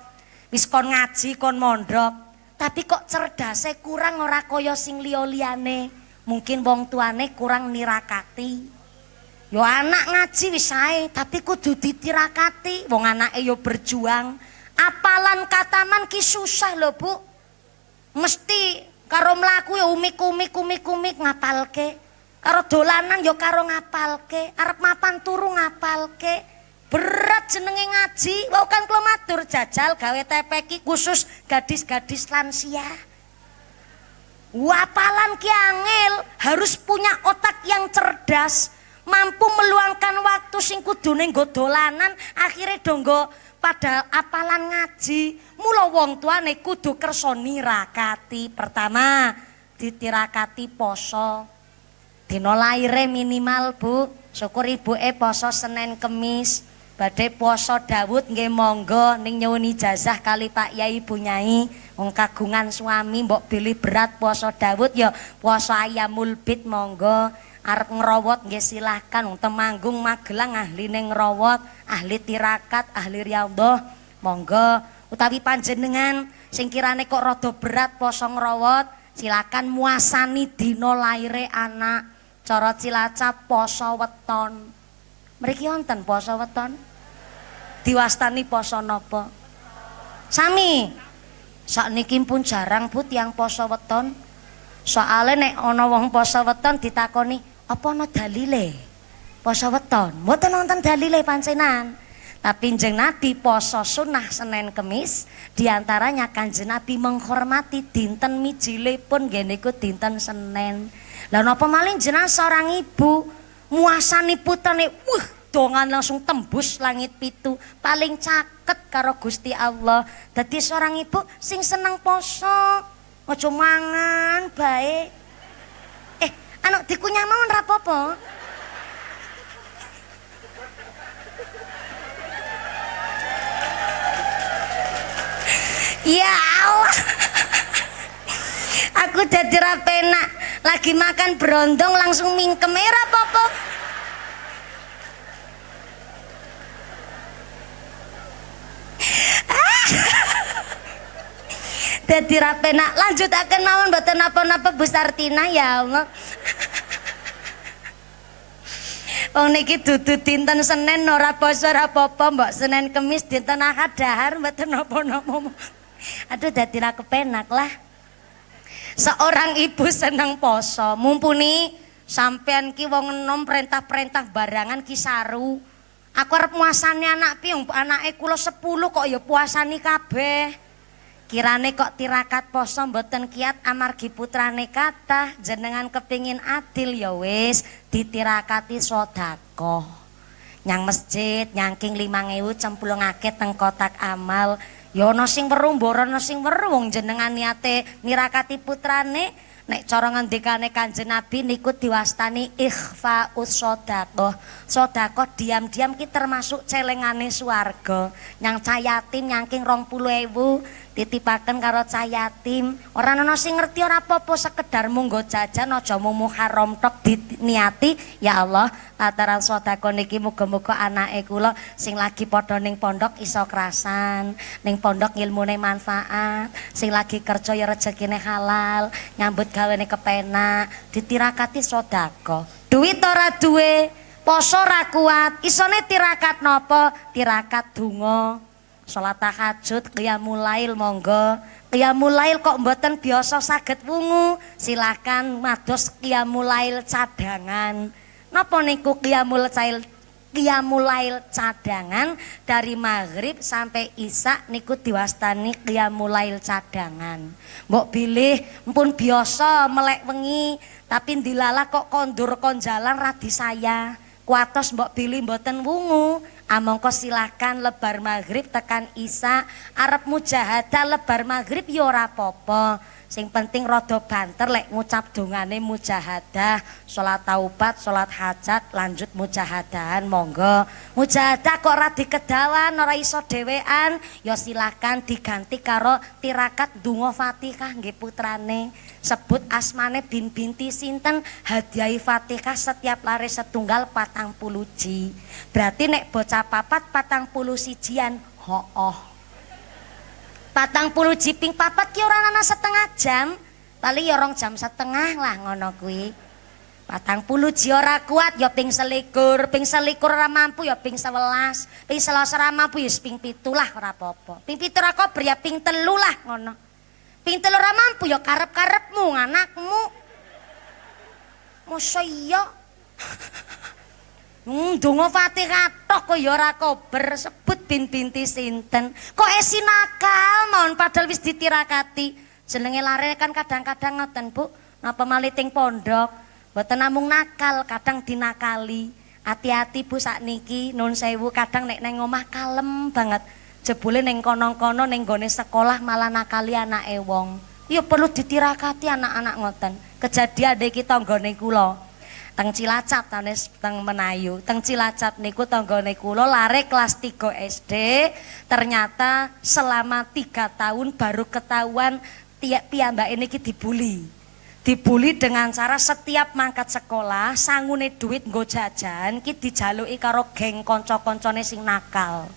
wis kon ngaji, kon mondok, tapi kok cerdase kurang ora kaya sing liya-liyane. Mungkin wong tuane kurang nirakati. Yo anak ngaji wis sae, tapi kudu ditirakati. Wong anake yo berjuang. Apalan kataman ki susah lho, Bu. Mesti karo mlaku yo umik-umik ngapalke. Karo dolanan yo karo ngapalke. Arep mapan turu ngapalke. Berat jenenge ngaji. Wau kan kula matur jajal gawe TPQ khusus gadis-gadis lansia. Wapalan ki angel, harus punya otak yang cerdas, mampu meluangkan waktu sing kudune nggo dolanan, akhire donggo pada apalan ngaji. Mula wong tuane kudu kersa nirakati. Pertama, ditirakati poso. Dina laire minimal, Bu. Syukur ibuke poso Senin Kemis. Badhe poso Daud nggih monggo ning nyuwun ijazah kali Pak Yai Bu Nyai. Wong kagungan suami mbok pilih berat poso Daud ya poso Ayamul Bid monggo. Arep ngrowot nggih silahkan. Wong Temanggung Magelang ahline ngrowot, ahli tirakat, ahli riyadhah monggo. Utawi panjenengan sing kirane kok rada berat poso ngrowot, silakan muasani dina laire anak. Cara Cilacap poso weton. Mriki wonten poso weton? Diwastani poso napa? Sami. Sakniki pun jarang Bu tiyang poso weton. Soale nek ana wong poso weton ditakoni, "Apa ana dalile?" Poso weton. Mboten wonten dalile pancenan. Tapi Kanjeng Nabi poso sunah Senin Kemis, diantaranya Kanjeng Nabi menghormati dinten mijilipun nggih niku dinten Senin. Lah napa maling jenengan seorang ibu muasani putane, dongan langsung tembus langit pitu, paling caket karo Gusti Allah. Dadi seorang ibu sing seneng poso, aja mangan bae. Anu dikunyah mawon ra apa-apa. Ya Allah. Aku jadi ra penak, lagi makan berondong langsung mingkem ra apa-apa. Dadi ra penak, lanjutaken mawon mboten napa-napa Bu Sartina ya Allah. Wong niki dudu dinten Senin ora poso ora apa-apa, mbok Senin Kemis dinten Ahad dahar mboten napa-napa. Aduh dadi ra kepenak lah. Seorang ibu seneng poso, mumpuni sampean ki wong enom perintah-perintah barangan ki saru. Aku arep muasani anak piye, anake kula 10 kok ya puasani kabeh. Kirane kok tirakat poso mboten kiat amargi putrane kathah, jenengan kepingin adil ya wis ditirakati sedekah. Nyang masjid nyangking 5.000 cemplungake teng kotak amal. Ya ana sing weruh mboro ana sing weruh wong jenengan niate nirakati putrane. Nek cara ngendikane Kanjeng Nabi niku diwastani ikhfaus sedekah. Sedekah diam-diam ki termasuk celengane swarga. Nyang cah yatim nyangking 20.000 titipaken karo cah yatim. Ora ana sing ngerti ora apa-apa sekedar munggo jajan aja mung haram tok diniati. Ya Allah, lataran sedekah niki muga-muga anake kula sing lagi padha ning pondok iso krasan, ning pondok ngilmune manfaat, sing lagi kerja ya rezekine halal, nyambut gawene kepenak, ditirakati sedekah. Duit ora duwe, poso ora kuat, isone tirakat napa? Tirakat donga. Salat tahajud, qiyamul lail monggo. Qiyamul lail kok mboten biasa saged wungu, silakan mados qiyamul lail cadangan. Napa niku qiyamul lail cadangan dari maghrib sampai isya niku diwastani qiyamul lail cadangan. Mbok bilih mpun biasa melek wengi, tapi dilala kok kondur konjalan radi saya. Kuatos mbok bilih mboten wungu. Amangka silakan lebar maghrib tekan isya, arep mujahadah lebar maghrib ya ora apa-apa. Sing penting rada banter lek ngucap dongane mujahadah, salat taubat, salat hajat, lanjut mujahadahan monggo. Mujahadah kok ora dikedawan, ora iso dhewean, ya silakan diganti karo tirakat donga Fatihah nggih putrane. Sebut asmane binti sinten, hadiahi Fatihah setiap lare setunggal 40 ji. Berarti nek bocah papat 40 sijian, hooh. 40 ji ping papat ki ora ana setengah jam, paling ya 2 jam setengah lah ngono kuwi. 40 ji ora kuat ya ping 21, ping 21 ora mampu ya ping 11, ping 11 ora mampu ya ping 7 lah ora apa-apa. Ping 7 ora kober ya ping 3 lah ngono. Ping 3 ora mampu ya karep-karepmu anakmu. Mosok iya. Donga Fatihah tok kok ya ora kober, sebut binti sinten. Kok esi nakal mon padahal wis ditirakati. Jenenge lare kan kadang-kadang ngoten, Bu. Napa malih ting pondok, mboten namung nakal, kadang dinakali. Hati-hati Bu sakniki, nun sewu kadang nek nang omah kalem banget. Jebule ning kono-kono ning gone sekolah malah nakali anake wong. Ya perlu ditirakati anak-anak ngoten. Kejadian iki tanggane kula. Teng Cilacap teng Menayu. Teng Cilacap niku tanggane kula lare kelas 3 SD, ternyata selama 3 tahun baru ketahuan piyambake niki dibuli. Dibuli dengan cara setiap mangkat sekolah sangune duit nggo jajan ki dijaluki karo geng kanca-kancane sing nakal.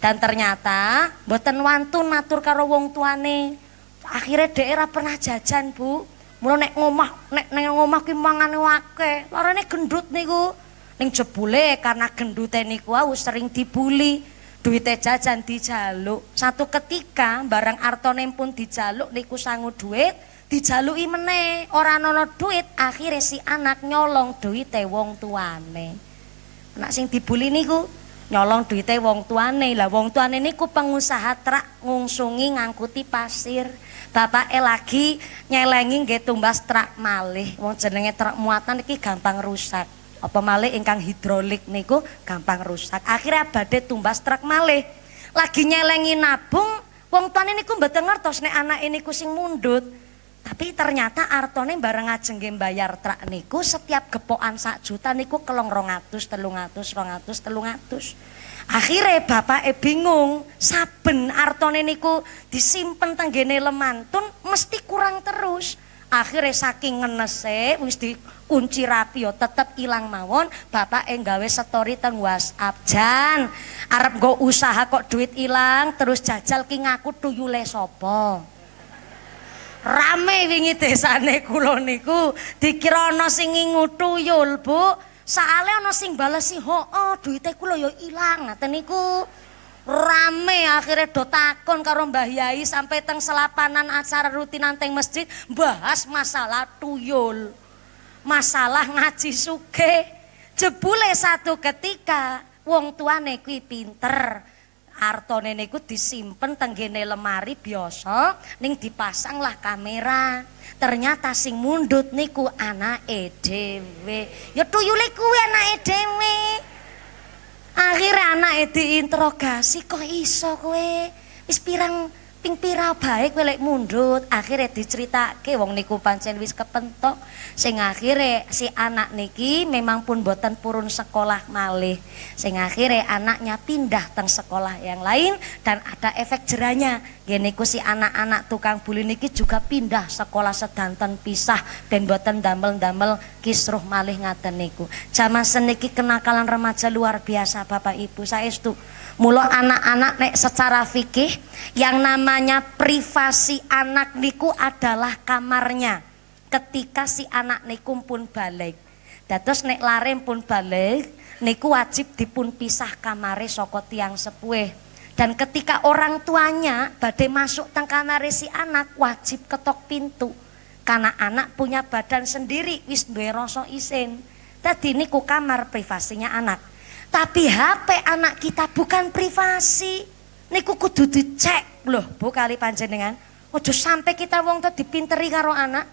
Dan ternyata mboten wantun matur karo wong tuane. Akhirnya dhek ora pernah jajan, Bu. Mula nek ngomah ki mangane akeh, larane gendut niku. Ning jebule karena gendute niku sering dibuli, duite jajan dijaluk. Satu ketika barang artone pun dijaluk niku sangu duit, dijaluki meneh, ora ana duit, akhirnya si anak nyolong duite wong tuane. Anak sing dibuli niku nyolong duite wong tuane. Lah wong tuane niku pengusaha truk ngungsungi ngangkuti pasir. Bapake lagi nyelengi nggih tumbas truk malih. Wong jenenge truk muatan iki gampang rusak. Apa malih ingkang hidrolik niku gampang rusak. Akhirnya badhe tumbas truk malih. Lagi nyelengi nabung, wong tuane niku mboten ngertos nek anake niku sing mundhut. Tapi ternyata artone bareng ajeng nggih mbayar truk niku setiap gepokan 1 juta niku kelong 200, 300, 300. Akhirnya bapake bingung, saben artone niku disimpen tenggene lemantun mesti kurang terus. Akhirnya saking ngenese wis dikunci rapi yo tetep ilang mawon, bapake gawe story teng WhatsApp. Jan, arep nggo usaha kok duit ilang terus jajal ki ngaku tuyule sapa. Rame wingi desane kula niku dikira ana sing ngingu tuyul, Bu. Soale ana sing balesi, "Hooh, duite kula ya ilang." Ngaten niku. Rame akhirnya do takon karo Mbah Yai sampai teng selapanan acara rutinan teng masjid bahas masalah tuyul. Masalah ngaji sugih. Jebule satu ketika wong tuane kuwi pinter. Artone niku disimpen tenggene lemari biasa ning dipasang lah kamera. Ternyata sing mundut niku anake dhewe. Ya tuyule kuwi anake dhewe. Akhire anake diinterogasi, kok iso kowe? Wis pirang ping pira bae kowe lek mundut. Akhire diceritake wong niku pancen wis kepentok. Sing akhire si anak niki memang pun boten purun sekolah malih. Sing akhire anaknya pindah teng sekolah yang lain dan ada efek jeranya. Nggih niku si anak-anak tukang buli niki juga pindah sekolah sedanten pisah ben boten damel-damel kisruh malih ngaten niku. Jaman seniki kenakalan remaja luar biasa Bapak Ibu saestu. Mula anak-anak nek secara fikih yang namanya privasi anak niku adalah kamarnya ketika si anak niku pun balik. Dados nek larem pun balik niku wajib dipun pisah kamare saka tiyang sepuh. Dan ketika orang tuanya badhe masuk teng kamare si anak wajib ketok pintu. Karena anak punya badan sendiri wis duwe rasa isin. Dadi niku kamar privasinya anak. Tapi HP anak kita bukan privasi. Niku kudu dicek loh Bu kali panjenengan. Ojo sampai kita wong tuh dipinteri karo anak.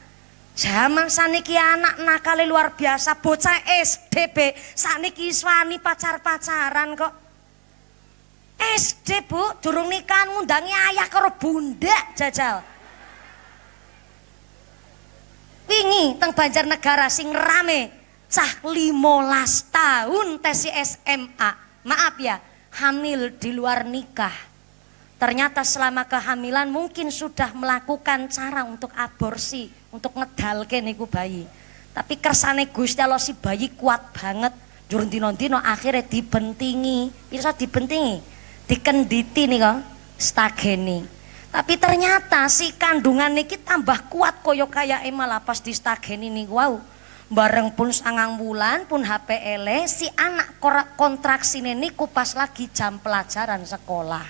Zaman saniki anak nakale luar biasa, bocah SD saniki wani pacar-pacaran kok. SD Bu, durung nikah ngundangi ayah karo bunda jajal. Wingi teng Banjarnegara sing rame. Cah 15 tahun tes SMA, maaf ya, hamil di luar nikah. Ternyata selama kehamilan mungkin sudah melakukan cara untuk aborsi, untuk ngedalke niku bayi. Tapi kersane Gusti Allah si bayi kuat banget, jurun dino-dino akhirnya dibentingi, bisa dibentingi, dikenditi nih kok, stageni. Tapi ternyata si kandungan niki tambah kuat koyo kaya malah pas di stageni nih wow. Bareng pun 9 bulan pun HPL si anak kontraksine niku pas lagi jam pelajaran sekolah.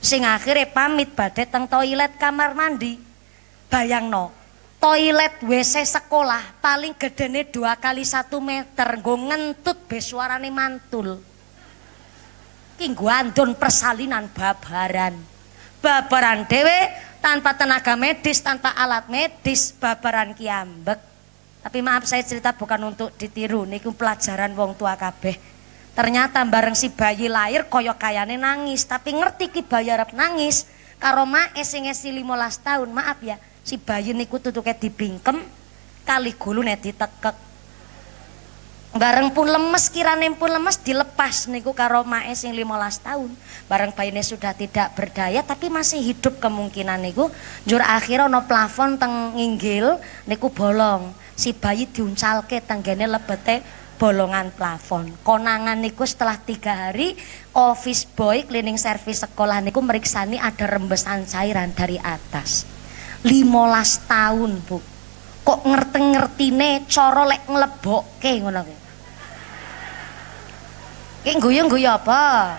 Sing akhirnya pamit badhe teng toilet kamar mandi. Bayangno, toilet WC sekolah paling gedene 2 kali 1 meter, nggo ngentut be suarane mantul. Ki nggo andon persalinan babaran. Babaran dhewe tanpa tenaga medis, tanpa alat medis, babaran kiambek. Tapi maaf saya cerita bukan untuk ditiru, niku pelajaran wong tua kabeh. Ternyata bareng si bayi lahir koyo kayane nangis, tapi ngerti ki bayi arep nangis karo mae sing 15 tahun, maaf ya, si bayi niku tutuke dibingkem kali gulune ditekek. Bareng pun lemes, kirane pun lemes dilepas niku karo mae sing 15 tahun. Bareng bayine sudah tidak berdaya tapi masih hidup kemungkinan niku. Njur akhir ana plafon teng nginggil niku bolong. Si bayi diuncalke tenggene lebete bolongan plafon. Konangan niku setelah 3 hari office boy cleaning service sekolah niku meriksani ada rembesan cairan dari atas. 15 tahun Bu. Kok ngerti-ngertine cara lek nglebokke ngono kuwi. Ki guyu-guyu apa?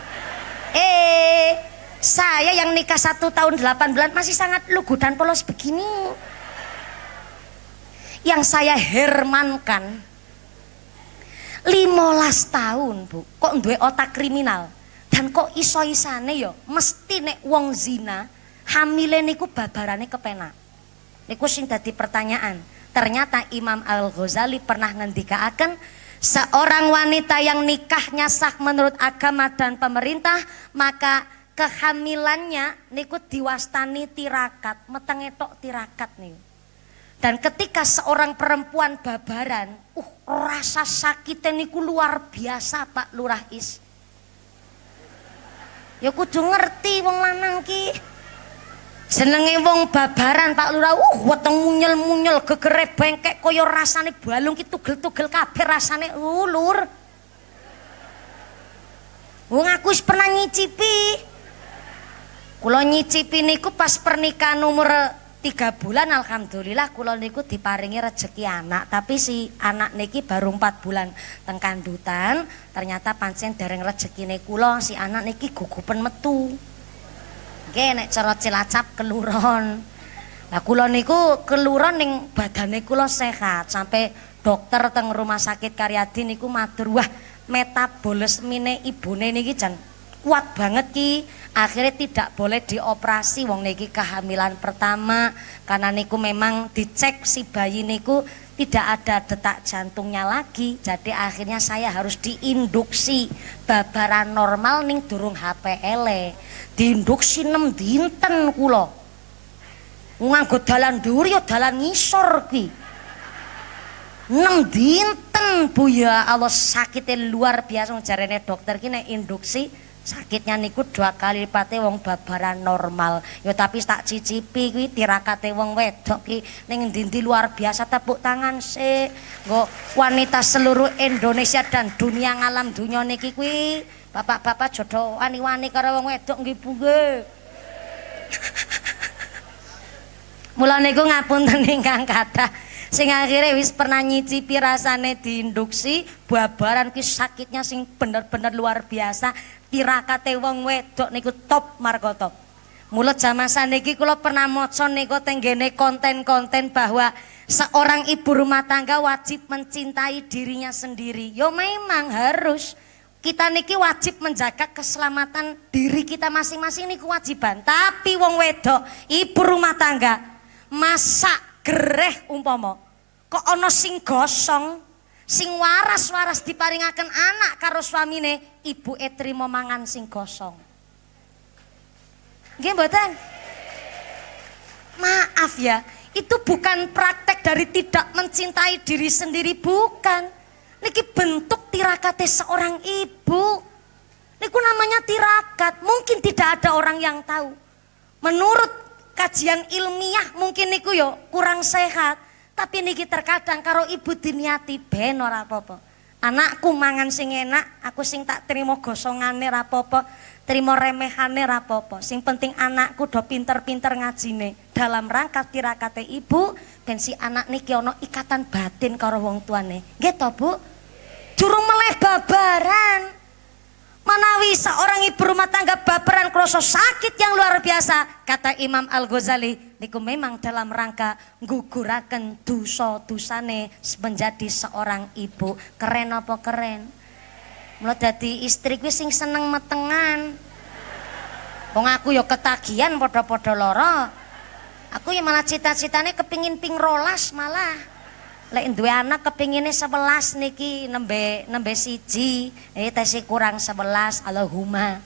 Saya yang nikah 1 tahun 8 bulan masih sangat lugu dan polos begini. Yang saya hermankan 15 tahun Bu, kok duwe otak kriminal dan kok iso-isane yo mesti nek wong zina hamile niku babarane kepenak. Niku sing dadi pertanyaan. Ternyata Imam Al-Ghazali pernah ngendikaaken seorang wanita yang nikahnya sah menurut agama dan pemerintah maka kehamilannya niku diwastani tirakat, metenge tok tirakat niku. Dan ketika seorang perempuan babaran, rasa sakitnya niku luar biasa Pak Lurah Is. Ya kudu ngerti wong lanang ki. Jenenge wong babaran Pak Lurah, weteng munyel-munyel gegere bengkek kaya rasane balung ki tugel-tugel kabeh rasane Lur. Wong aku wis pernah nyicipi. Kula nyicipi niku pas pernikahan umur 3 bulan alhamdulillah kula niku diparingi rezeki anak, tapi si anak niki baru 4 bulan teng kandutan, ternyata pancen dereng rezekine kula si anak niki gugupen metu. Nggih nek cara Cilacap keluron. Lah kula niku keluron ning badane kula sehat sampai dokter teng rumah sakit Karyadi niku matur, wah metabolismene ibune niki jan kuat banget ki. Akhirnya tidak boleh dioperasi wong niki kehamilan pertama karena niku memang dicek si bayi niku tidak ada detak jantungnya lagi. Jadi akhirnya saya harus diinduksi babaran normal ning durung HPL. Diinduksi 6 dinten kula. Nganggo dalan dhuwur ya dalan ngisor ki. 6 dinten Bu ya Allah sakitnya luar biasa jarene dokter ki nek induksi sakitnya niku 2 kali lipatnya wong babaran normal. Ya tapi tak cicipi kuwi tirakate wong wedok ki ning ndi-ndi luar biasa. Tepuk tangan sih. Nggo wanita seluruh Indonesia dan dunia ngalam dunya niki kuwi bapak-bapak jodoh wani-wani karo wong wedok nggih Bu nggih. Mula niku ngapunten ingkang kathah sing akhirnya wis pernah nyicipi rasane diinduksi babaran ki sakitnya sing bener-bener luar biasa. Tirakate wong wedok niku top marga top. Mula jaman saniki kula pernah maca niku tenggene konten-konten bahwa seorang ibu rumah tangga wajib mencintai dirinya sendiri. Yo memang harus. Kita niki wajib menjaga keselamatan diri kita masing-masing niku kewajiban. Tapi wong wedok, ibu rumah tangga masak gereh umpama kok ana sing gosong sing waras-waras diparingaken anak karo suamine, ibuke trimo mangan sing gosong. Nggih mboten? Maaf ya, itu bukan praktek dari tidak mencintai diri sendiri, bukan. Niki bentuk tirakate seorang ibu. Niku namanya tirakat, mungkin tidak ada orang yang tahu. Menurut kajian ilmiah mungkin niku yo kurang sehat. Tapi niki terkadang karo ibu diniati ben ora apa-apa. Anakku mangan sing enak, aku sing tak terima gosongane ra apa-apa, terima remehane ra apa-apa. Sing penting anakku do pinter-pinter ngajine. Dalam rangka tirakate ibu ben si anak niki ana ikatan batin karo wong tuane. Nggih to, Bu? Durung meleh babaran. Manawi seorang ibu rumah tangga baperan kroso sakit yang luar biasa, kata Imam Al-Ghazali niku memang dalam rangka ngguguraken dosa-dosane menjadi seorang ibu. Keren apa keren? Mula dadi istri kuwi sing seneng metengan. Wong aku ya ketagihan padha-padha lara. Aku ya malah cita-citane kepingin ping 12 malah. Lek duwe anak kepingine 11 niki nembe siji, tesi kurang 11 Allahumma.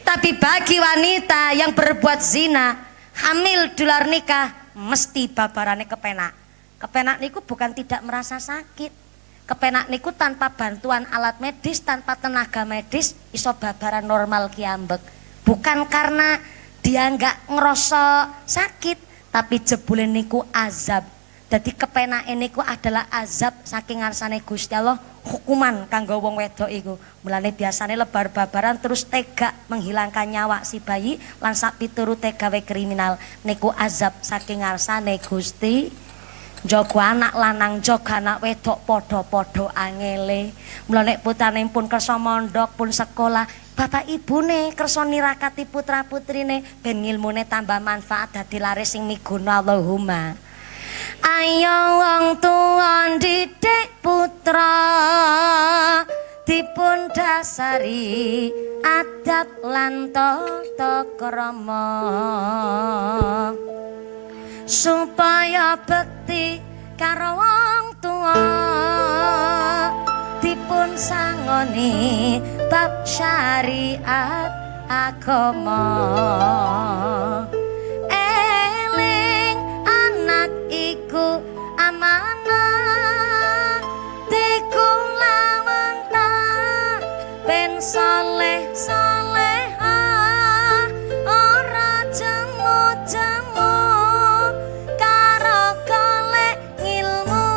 Tapi bagi wanita yang berbuat zina, hamil di luar nikah mesti babarane kepenak. Kepenak niku bukan tidak merasa sakit. Kepenak niku tanpa bantuan alat medis, tanpa tenaga medis iso babaran normal kiambek. Bukan karena dia nggak ngerasa sakit, tapi jebule niku azab. Jadi kepenak niku adalah azab saking ngarsane Gusti Allah, hukuman kanggo wong wedok iku. Mulane biasane lebar babaran terus tega menghilangkan nyawa si bayi lan sak piturute gawe kriminal. Niku azab saking ngarsane Gusti. Jaga anak lanang, jaga anak wedok padha-padha angele. Mulane putrane pun kersa mondok, pun sekolah. Bapak ibune kersa nirakati putra-putrine ben ilmune tambah manfaat dadi laris sing miguna Allahumma. Ayo wong tuwa didik putra dipun dasari adab lan tata krama supaya bekti karo wong tuwa dipun sangoni bab syariat agama. Iku amanah dikulawan tak ben soleh solehah ora jemu-jemu karo golek ilmu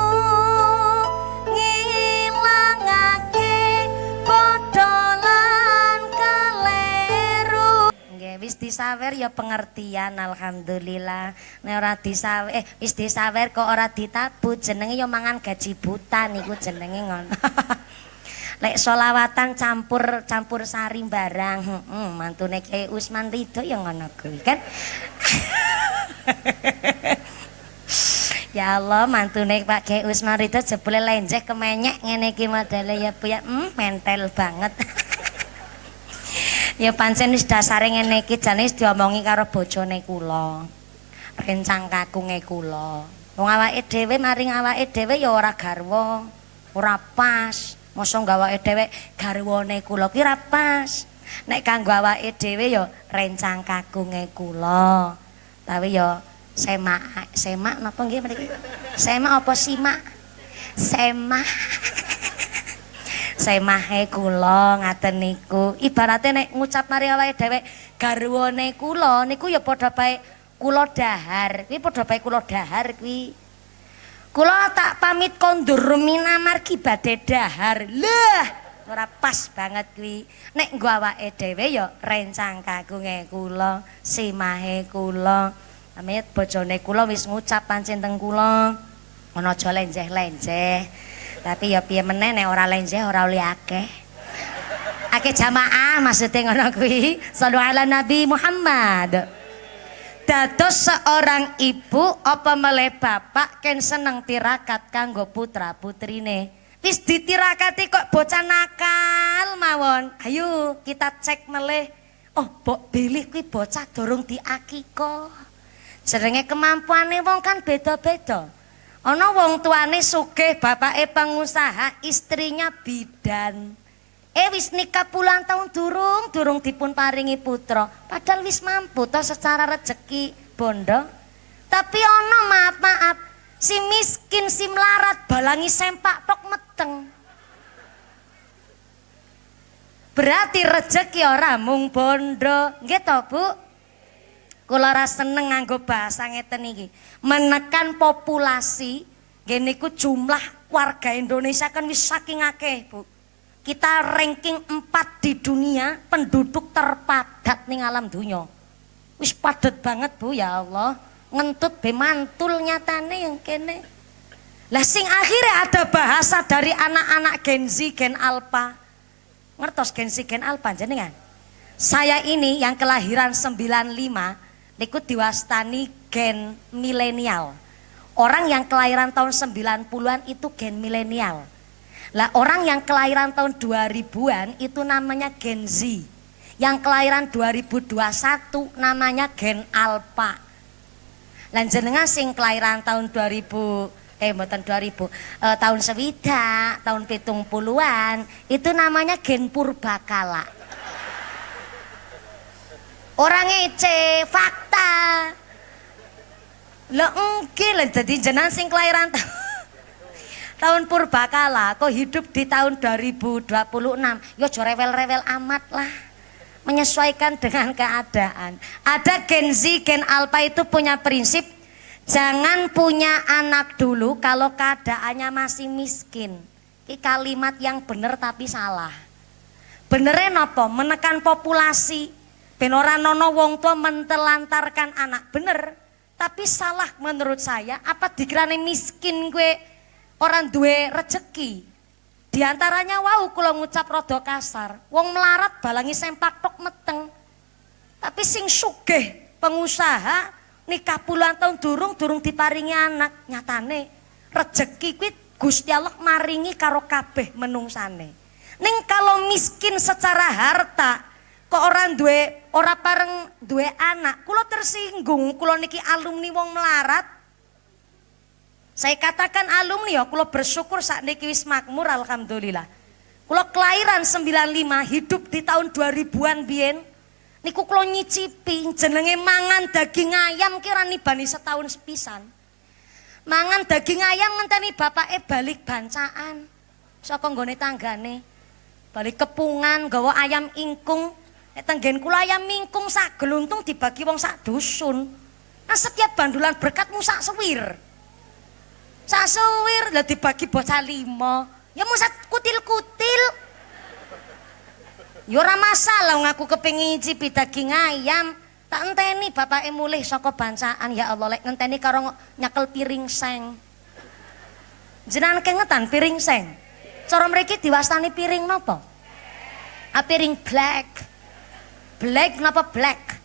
ngilangake bodolan keleru. Nggih wis disawer ya pengertian alhamdulillah. Nek ora disawer wis disawer kok ora ditabu jenenge ya mangan gaji buta niku jenenge ngono. Lek solawatan campur sari barang, mantune Kyai Usman Ridho ya ngono kuwi kan. Ya Allah, mantune Pak Kyai Usman Ridho jebule lenjeh kemenyek ngene iki modele ya Bu ya, mentel banget. Ya pancen wis dasare ngene iki jane wis diomongi karo bojone kula. Rencang kakunge kula. Wong awake dhewe maring awake dhewe ya ora garwa, ora pas. Mosok gawake dhewe garwane kula ki ora pas. Nek kanggo awake dhewe ya rencang kakunge kula. Tapi ya semak napa nggih mriki? Semak apa simak? Semak. Semahe kula ngaten niku. Ibarate nek ngucap mari awake dhewe garwane kula niku ya padha bae kula dahar. Kuwi padha bae kula dahar kuwi. Kula tak pamit kondur minamargi badhe dahar. Lah, ora pas banget kuwi. Nek nggo awake dhewe ya rencang kagunge kula, semahe kula. Amit bojone kula wis ngucap pancen teng kula. Ana aja lenjeh-lenjeh. Tapi ya piye meneh nek ora lenjeh ora oleh akeh. Akeh jamaah maksudnya ngono kuwi. Shallu ala Nabi Muhammad. Dados seorang ibu apa meleh bapak ken seneng tirakat kanggo putra putrine. Wis ditirakati kok bocah nakal mawon. Ayo kita cek meleh. Oh, mbok bilih kuwi bocah durung diakikoh. Jenenge kemampuane wong kan beda-beda. Ana wong tuane sugih, bapake pengusaha, istrinya bidan. Wis nikah puluhan tahun durung dipun paringi putra. Padahal wis mampu toh secara rezeki bondo. Tapi ana maaf, si miskin si melarat balangi sempak tok meteng. Berarti rezeki ora mung bondo, nggih to, Bu? Kula ora seneng nganggo bahasa ngeten iki. Menekan populasi, nggih niku jumlah warga Indonesia kan wis saking akeh, Bu. Kita ranking 4 di dunia penduduk terpadat ning alam dunya. Wis padet banget, Bu, ya Allah. Ngentut be mantul nyatane yang kene. Lah sing akhirnya ada bahasa dari anak-anak Gen Z, Gen Alpha. Ngertos Gen Z, Gen Alpha jenengan? Saya ini yang kelahiran 95 niku diwastani gen milenial. Orang yang kelahiran tahun 90-an itu gen milenial. Lah orang yang kelahiran tahun 2000-an itu namanya Gen Z. Yang kelahiran 2021 namanya Gen Alpha. Lan jenengan sing kelahiran tahun 2000 tahun sewidak, tahun 70-an itu namanya Gen Purbakala. Orang ngece fakta. Lah nggih lho dadi jenengan sing kelahiran tahun purbakala kok hidup di tahun 2026. Ya aja rewel-rewel amat lah. Menyesuaikan dengan keadaan. Ada Gen Z, Gen Alpha itu punya prinsip jangan punya anak dulu kalau keadaannya masih miskin. Ini kalimat yang benar tapi salah. Benernya napa? Menekan populasi. Ben ora nono wong tua mentelantarkan anak, bener. Tapi salah menurut saya, apa dikirane miskin gue orang duwe rezeki. Di antaranya wau kula ngucap rada kasar, wong melarat balangi sempak tok meteng. Tapi sing sugih pengusaha nikah puluhan tahun durung diparingi anak, nyatane rezeki kuwi Gusti Allah maringi karo kabeh menungsane. Ning kalau miskin secara harta kok orang ora pareng duwe anak, kula tersinggung, kula niki alumni wong melarat. Saya katakan alumni ya, kula bersyukur saat niki wis makmur alhamdulillah. Kula kelahiran 95, hidup di tahun 2000-an biyen. Niku kula nyicipi jenenge mangan daging ayam kira nibani setahun sepisan. Mangan daging ayam ngenteni bapake balik bancaan saka nggone tanggane. Balik kepungan gawa ayam ingkung. Nek tenggen kula ayam mingkung sak geluntung dibagi wong sak dusun. Nah setiap bandulan berkatmu sak sewir. Sak sewir lah dibagi bocah 5. Ya musat kutil-kutil. Ya ora masalah wong aku kepengin nyicipi daging ayam. Tak enteni bapake mulih saka bancaan. Ya Allah lek ngenteni karo nyekel piring seng. Jenengan kengetan piring seng. Cara mriki diwastani piring napa? A piring black. Black napa black?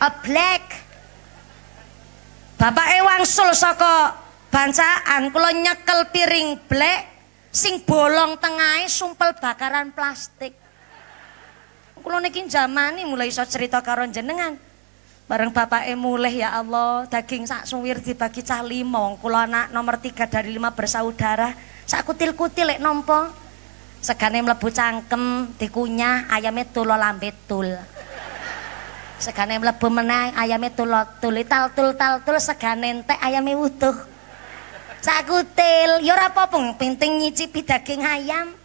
A black. Bapake wangsul saka bancaan kula nyekel piring black sing bolong tengahe sumpel bakaran plastik. kula niki jamani mulai iso cerita karo jenengan. Bareng bapake mulih ya Allah, daging sak suwir dibagi cah 5. Kula anak nomor 3 dari 5 bersaudara. Sak kutil-kutil lek nampa. Segane mlebu cangkem dikunyah, ayame tulo lambe tul. Segane mlebu meneh ayame tulo tul, tal-tul segane entek ayame wutuh. Sak kutil, ya ora apa-apa penting nyicipi daging ayam.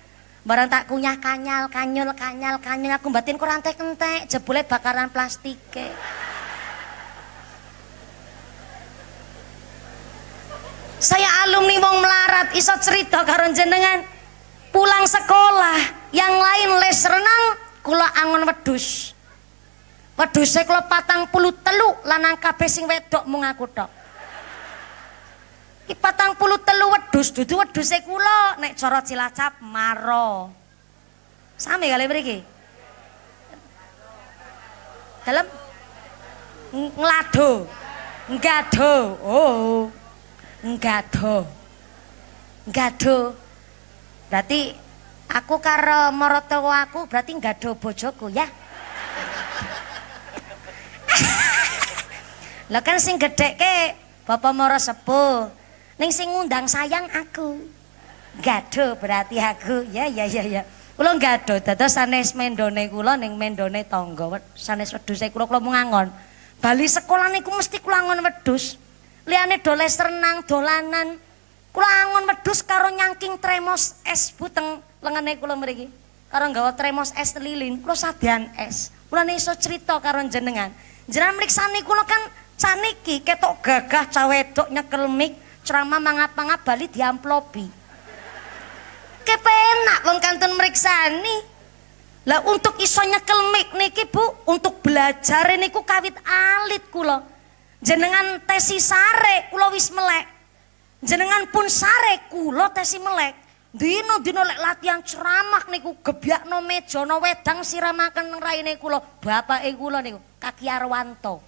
Barang tak kunyah kanyal aku batin kurang entek jebule bakaran plastike. Saya alumni wong melarat iso cerita karo jenengan. Pulang sekolah, yang lain les renang, kula angon wedhus. Wedhuse kula 43 lanang kabeh sing wedok mung aku tok. Ki 43 wedhus dudu wedhuse kula nek cara Cilacap maro. Sami kali mriki. Dalem nglado. Nggado. Oh. Nggado. Berarti aku karo maratuwa aku berarti nggado bojoku ya. Lah kan sing gedhekke Bapak Mara Sepuh. Ning sing ngundang sayang aku. Nggado berarti aku. Ya. Kula nggado dados sanes mendone kula ning mendone tangga. Sanes wedhuse kula mung angon. Bali sekolah niku mesti kula angon wedhus. Liyane doles renang, dolanan. Kula angon wedhus karo nyangking tremos es buteng lengene kula mriki. Karo nggawa tremos es lilin, kula sadean es. Kula iso cerita karo jenengan. Jenengan mriksani kula kan saniki ketok gagah cah wedok nyekel mik, ceramah mangap-mangap bali diamplopi. Kepenak wong kantun mriksani. Lah untuk iso nyekel mik niki Bu, untuk belajar niku kawit alit kula. Jenengan tesi sare kula wis melek. Jenengan pun sare kula tesi melek. Dino-dino lek latihan ceramah niku gebyakno meja no wedang siramaken raine kula. Bapake kula niku Kaki Arwanto.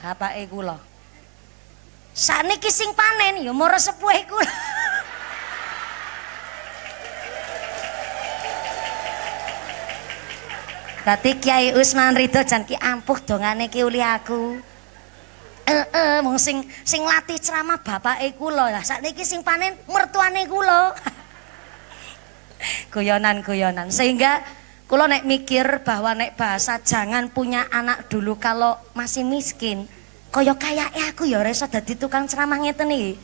Bapake kula. Saniki sing panen ya Mara Sepuh kula. Berarti Kiai Usman Ridho jan ki ampuh dongane ki uli aku. Wong sing latih ceramah bapake kula. Lah sakniki sing panen mertuane kula. Guyonan. Sehingga kula nek mikir bahwa nek bahasa jangan punya anak dulu kalau masih miskin. Kaya kayake aku ya ora iso dadi tukang ceramah ngeten iki.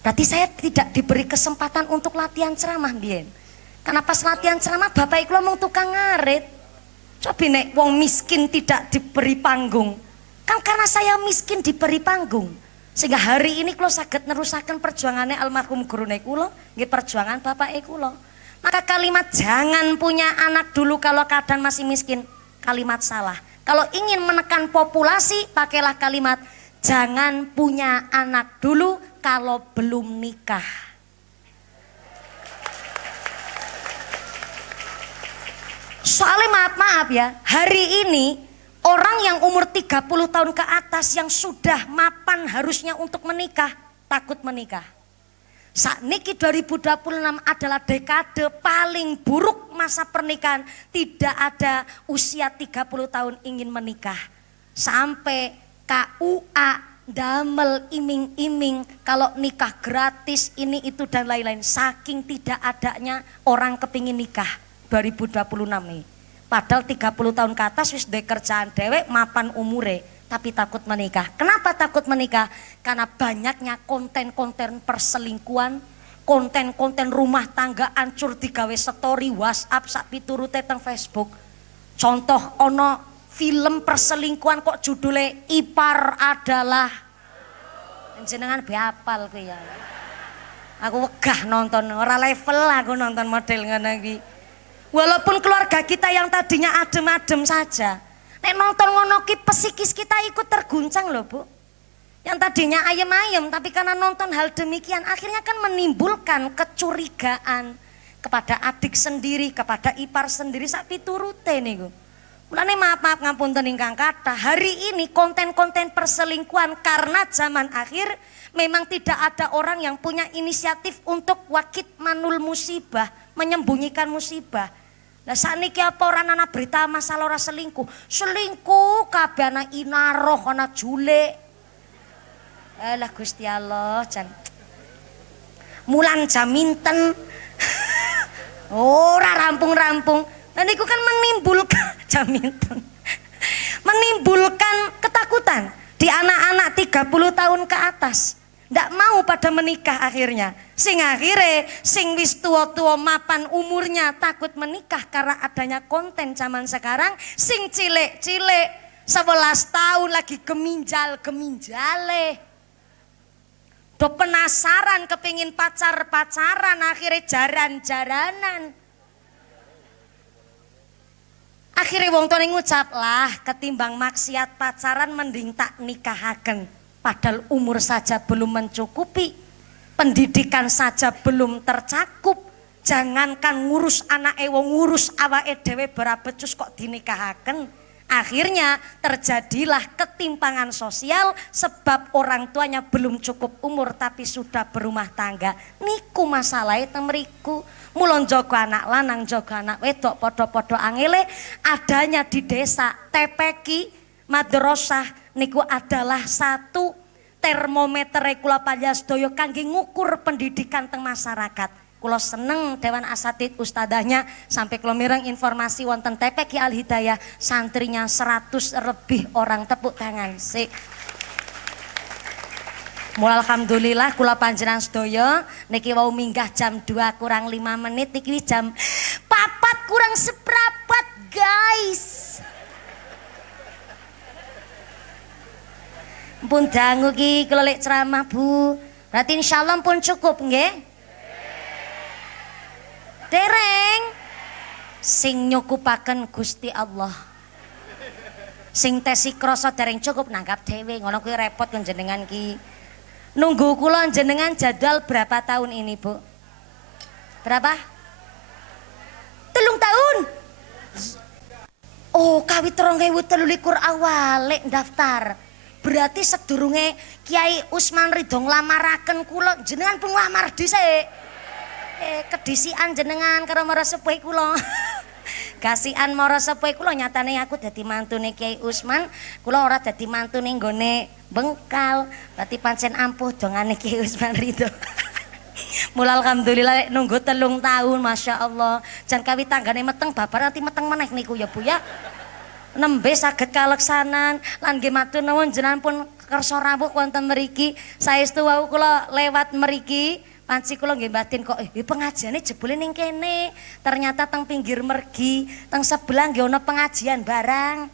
Berarti saya tidak diberi kesempatan untuk latihan ceramah mbiyen. Karena pas latihan ceramah bapak kula mung tukang ngarit. Coba nek wong miskin tidak diberi panggung. Kan karena saya miskin diberi panggung. Sehingga hari ini kula saged nerusaken perjuangannya almarhum gurune kula, nggih perjuangan bapake kula. Maka kalimat jangan punya anak dulu kalau keadaan masih miskin, kalimat salah. Kalau ingin menekan populasi, pakailah kalimat jangan punya anak dulu kalau belum nikah. Soalnya maaf ya, hari ini orang yang umur 30 tahun ke atas yang sudah mapan harusnya untuk menikah, takut menikah. Sakniki 2026 adalah dekade paling buruk masa pernikahan. Tidak ada usia 30 tahun ingin menikah. Sampai KUA damel iming-iming kalau nikah gratis ini itu dan lain-lain. Saking tidak adanya orang kepingin nikah 2026 nih. Padahal 30 tahun ke atas wis duwe kerjaan dhewek mapan umure tapi takut menikah. Kenapa takut menikah? Karena banyaknya konten-konten perselingkuhan, konten-konten rumah tangga ancur digawe story WhatsApp sak piturute teng Facebook. Contoh ono film perselingkuhan kok judulnya Ipar Adalah. Jenengan be apal kuwi ya. Aku wegah nonton, ora level aku nonton model ngono iki. Walaupun keluarga kita yang tadinya adem-adem saja, nek nonton ngono ki psikis kita ikut terguncang loh Bu. Yang tadinya ayem-ayem tapi karena nonton hal demikian akhirnya kan menimbulkan kecurigaan kepada adik sendiri, kepada ipar sendiri sak piturute niku. Mulane maaf ngapunten ingkang kathah, hari ini konten-konten perselingkuhan karena zaman akhir memang tidak ada orang yang punya inisiatif untuk wakit manul musibah, menyembunyikan musibah. Lah sakniki apa ora ana berita masalah ora selingkuh. Selingkuh kabeh ana inaroh, ana julik. Alah Gusti Allah, jan. Mulan jaminten. Ora rampung-rampung. Nah niku kan menimbulkan jaminten. Menimbulkan ketakutan di anak-anak 30 tahun ke atas. Ndak mau pada menikah akhirnya. Sing akhirnya, sing wis tua-tua mapan umurnya takut menikah karena adanya konten zaman sekarang. Sing cilik-cilik 11 tahun lagi geminjale. Do penasaran kepingin pacaran akhirnya jaran-jaranan. Akhirnya wong tuane ngucap lah ketimbang maksiat pacaran mending tak nikahaken. Padahal umur saja belum mencukupi, pendidikan saja belum tercakup. Jangankan ngurus anak wong ngurus awake dhewe berabecus kok dinikahaken. Akhirnya terjadilah ketimpangan sosial sebab orang tuanya belum cukup umur tapi sudah berumah tangga. Niku masalahnya temeriku. Mulon jogo anak lanang jogo anak wedok podo-podo angele. Adanya di desa TPQ madrasah niku adalah satu termometer kula panjenengan kangge ngukur pendidikan teng masyarakat. Kula seneng Dewan Asatid ustadahnya sampai kula mireng informasi wonten TPQ Al Hidayah santrinya 100 lebih orang, tepuk tangan sik. Mulai alhamdulillah kula panjenengan sedaya niki wau minggah jam 2 kurang 5 menit niki jam 4 kurang seprapat guys. Pun dangu ki kula lek ceramah Bu. Berarti insyaallah pun cukup nggih? Dereng. Sing nyukupaken Gusti Allah. Sing tesi krasa dereng cukup nanggap dhewe ngono kuwi repot kan jenengan ki. Nunggu kula jenengan jadwal berapa tahun ini, Bu? Berapa? 3 tahun. Oh, kawit 2023 awal daftar. Berarti sedurunge Kiai Usman Ridho nglamaraken kula jenengan pun nglamar dhisik. Kedisian jenengan karo mara sepuh kula. Kasihan mara sepuh kula nyatane aku dadi mantune Kiai Usman, kula ora dadi mantune nggone Bengkal. Berarti pancen ampuh dongane Kiai Usman Ridho. Mula alhamdulillah nunggu 3 tahun Masya Allah. Jan kawit tanggane meteng babar nanti meteng meneh niku ya Bu ya. Nembe saged kaleksanan lan nggih matur nuwun jenengan pun kersa rawuh wonten mriki. Saestu wau kula lewat mriki panci kula nggih batin kok pengajiane jebule ning kene. Ternyata teng pinggir mergi, teng sebelah nggih ana pengajian barang.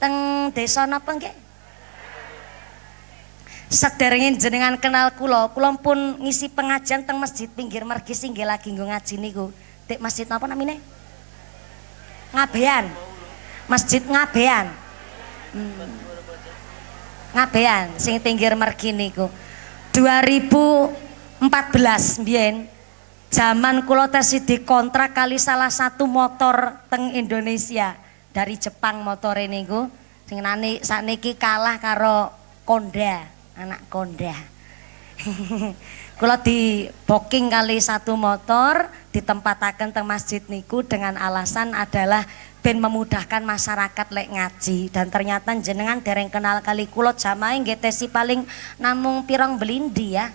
Teng desa napa nggih? Sederenge jenengan kenal kula pun ngisi pengajian teng masjid pinggir mergi sing nggih lagi nggo ngaji niku. Dik masjid napa namine? Ngabean. Masjid Ngabean. Ngabean sing pinggir mergi niku. 2014 mbiyen zaman kula tesih dikontrak kali salah satu motor teng Indonesia dari Jepang motore niku. Sing sakniki kalah karo Honda, anak Honda. Kula di booking kali satu motor ditempataken teng masjid niku dengan alasan adalah ben memudahkan masyarakat lek ngaji dan ternyata jenengan dereng kenal kali kula jamaah nggih tesi paling namung pirang belindi ya.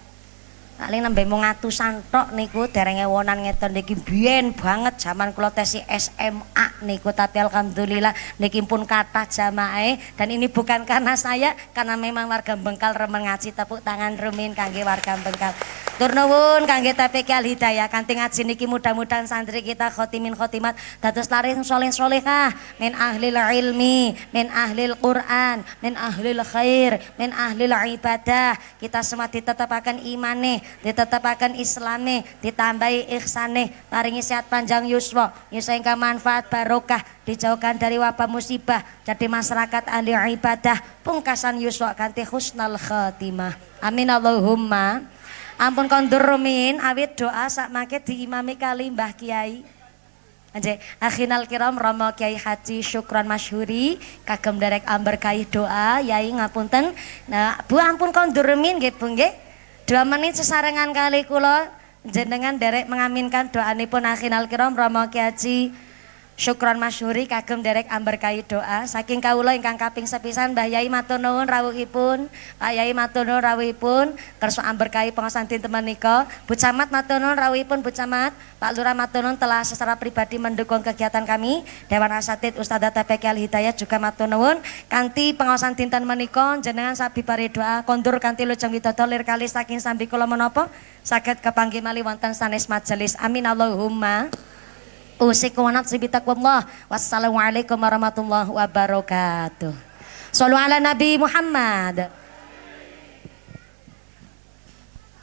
Paling nembe mung atusan tok niku dereng ewonan ngeten niki biyen banget zaman kula tesi SMA niku tapi alhamdulillah niki pun kathah jamaahe dan ini bukan karena saya karena memang warga Bengkal remen ngaji. Tepuk tangan rumin kangge warga Bengkal. Tur nuwun kangge TPQ Al Hidayah kanthi ngaji niki mudah-mudahan santri kita khotimin khotimat dados laris soleh-solehah min ahlil ilmi, min ahlil Quran, min ahlil khair, min ahlil ibadah. Kita semua ditetapaken imane, ditetapaken islame, ditambahi ihsane, paringi sehat panjang yuswa, sehingga manfaat barokah, dijauhkan dari wabah musibah, jadi masyarakat ahli ibadah, pungkasan yuswa kanthi husnul khatimah. Amin Allahumma. Ampun kondur rumin awit doa sakmangke diimami kali Mbah Kiai. Nggih, akhinal kiram Romo Kiai Haji Syukron Masyhuri kagem derek amberkahi doa Yai ngapunten. Nah, Bu ampun kondur rumin nggih Bu nggih. 2 menit sesarengan kali kula jenengan derek mengaminkan doanipun akhinal kiram Romo Kiai Haji Syukron masyhuri kagem derek amberkahi doa saking kawula ingkang kaping sepisan Mbah Yai matur nuwun rawuhipun, Pak Yai matur nuwun rawuhipun kersa amberkahi pengaosan dinten menika. Bu Camat matur nuwun rawuhipun Bu Camat, Pak Lurah matur nuwun telah secara pribadi mendukung kegiatan kami. Dewan Asatid Ustadzah TPK Al Hidayat juga matur nuwun kanthi pengaosan dinten menika jenengan sabibare doa kondur kanthi lujeng widodo lir kali saking sambi kula menapa saged kepanggih malih wonten sanes majelis. Amin Allahumma. Usikum wa nafsi bitaqwallah. Wassalamualaikum warahmatullahi wabarakatuh. Shallu ala Nabi Muhammad.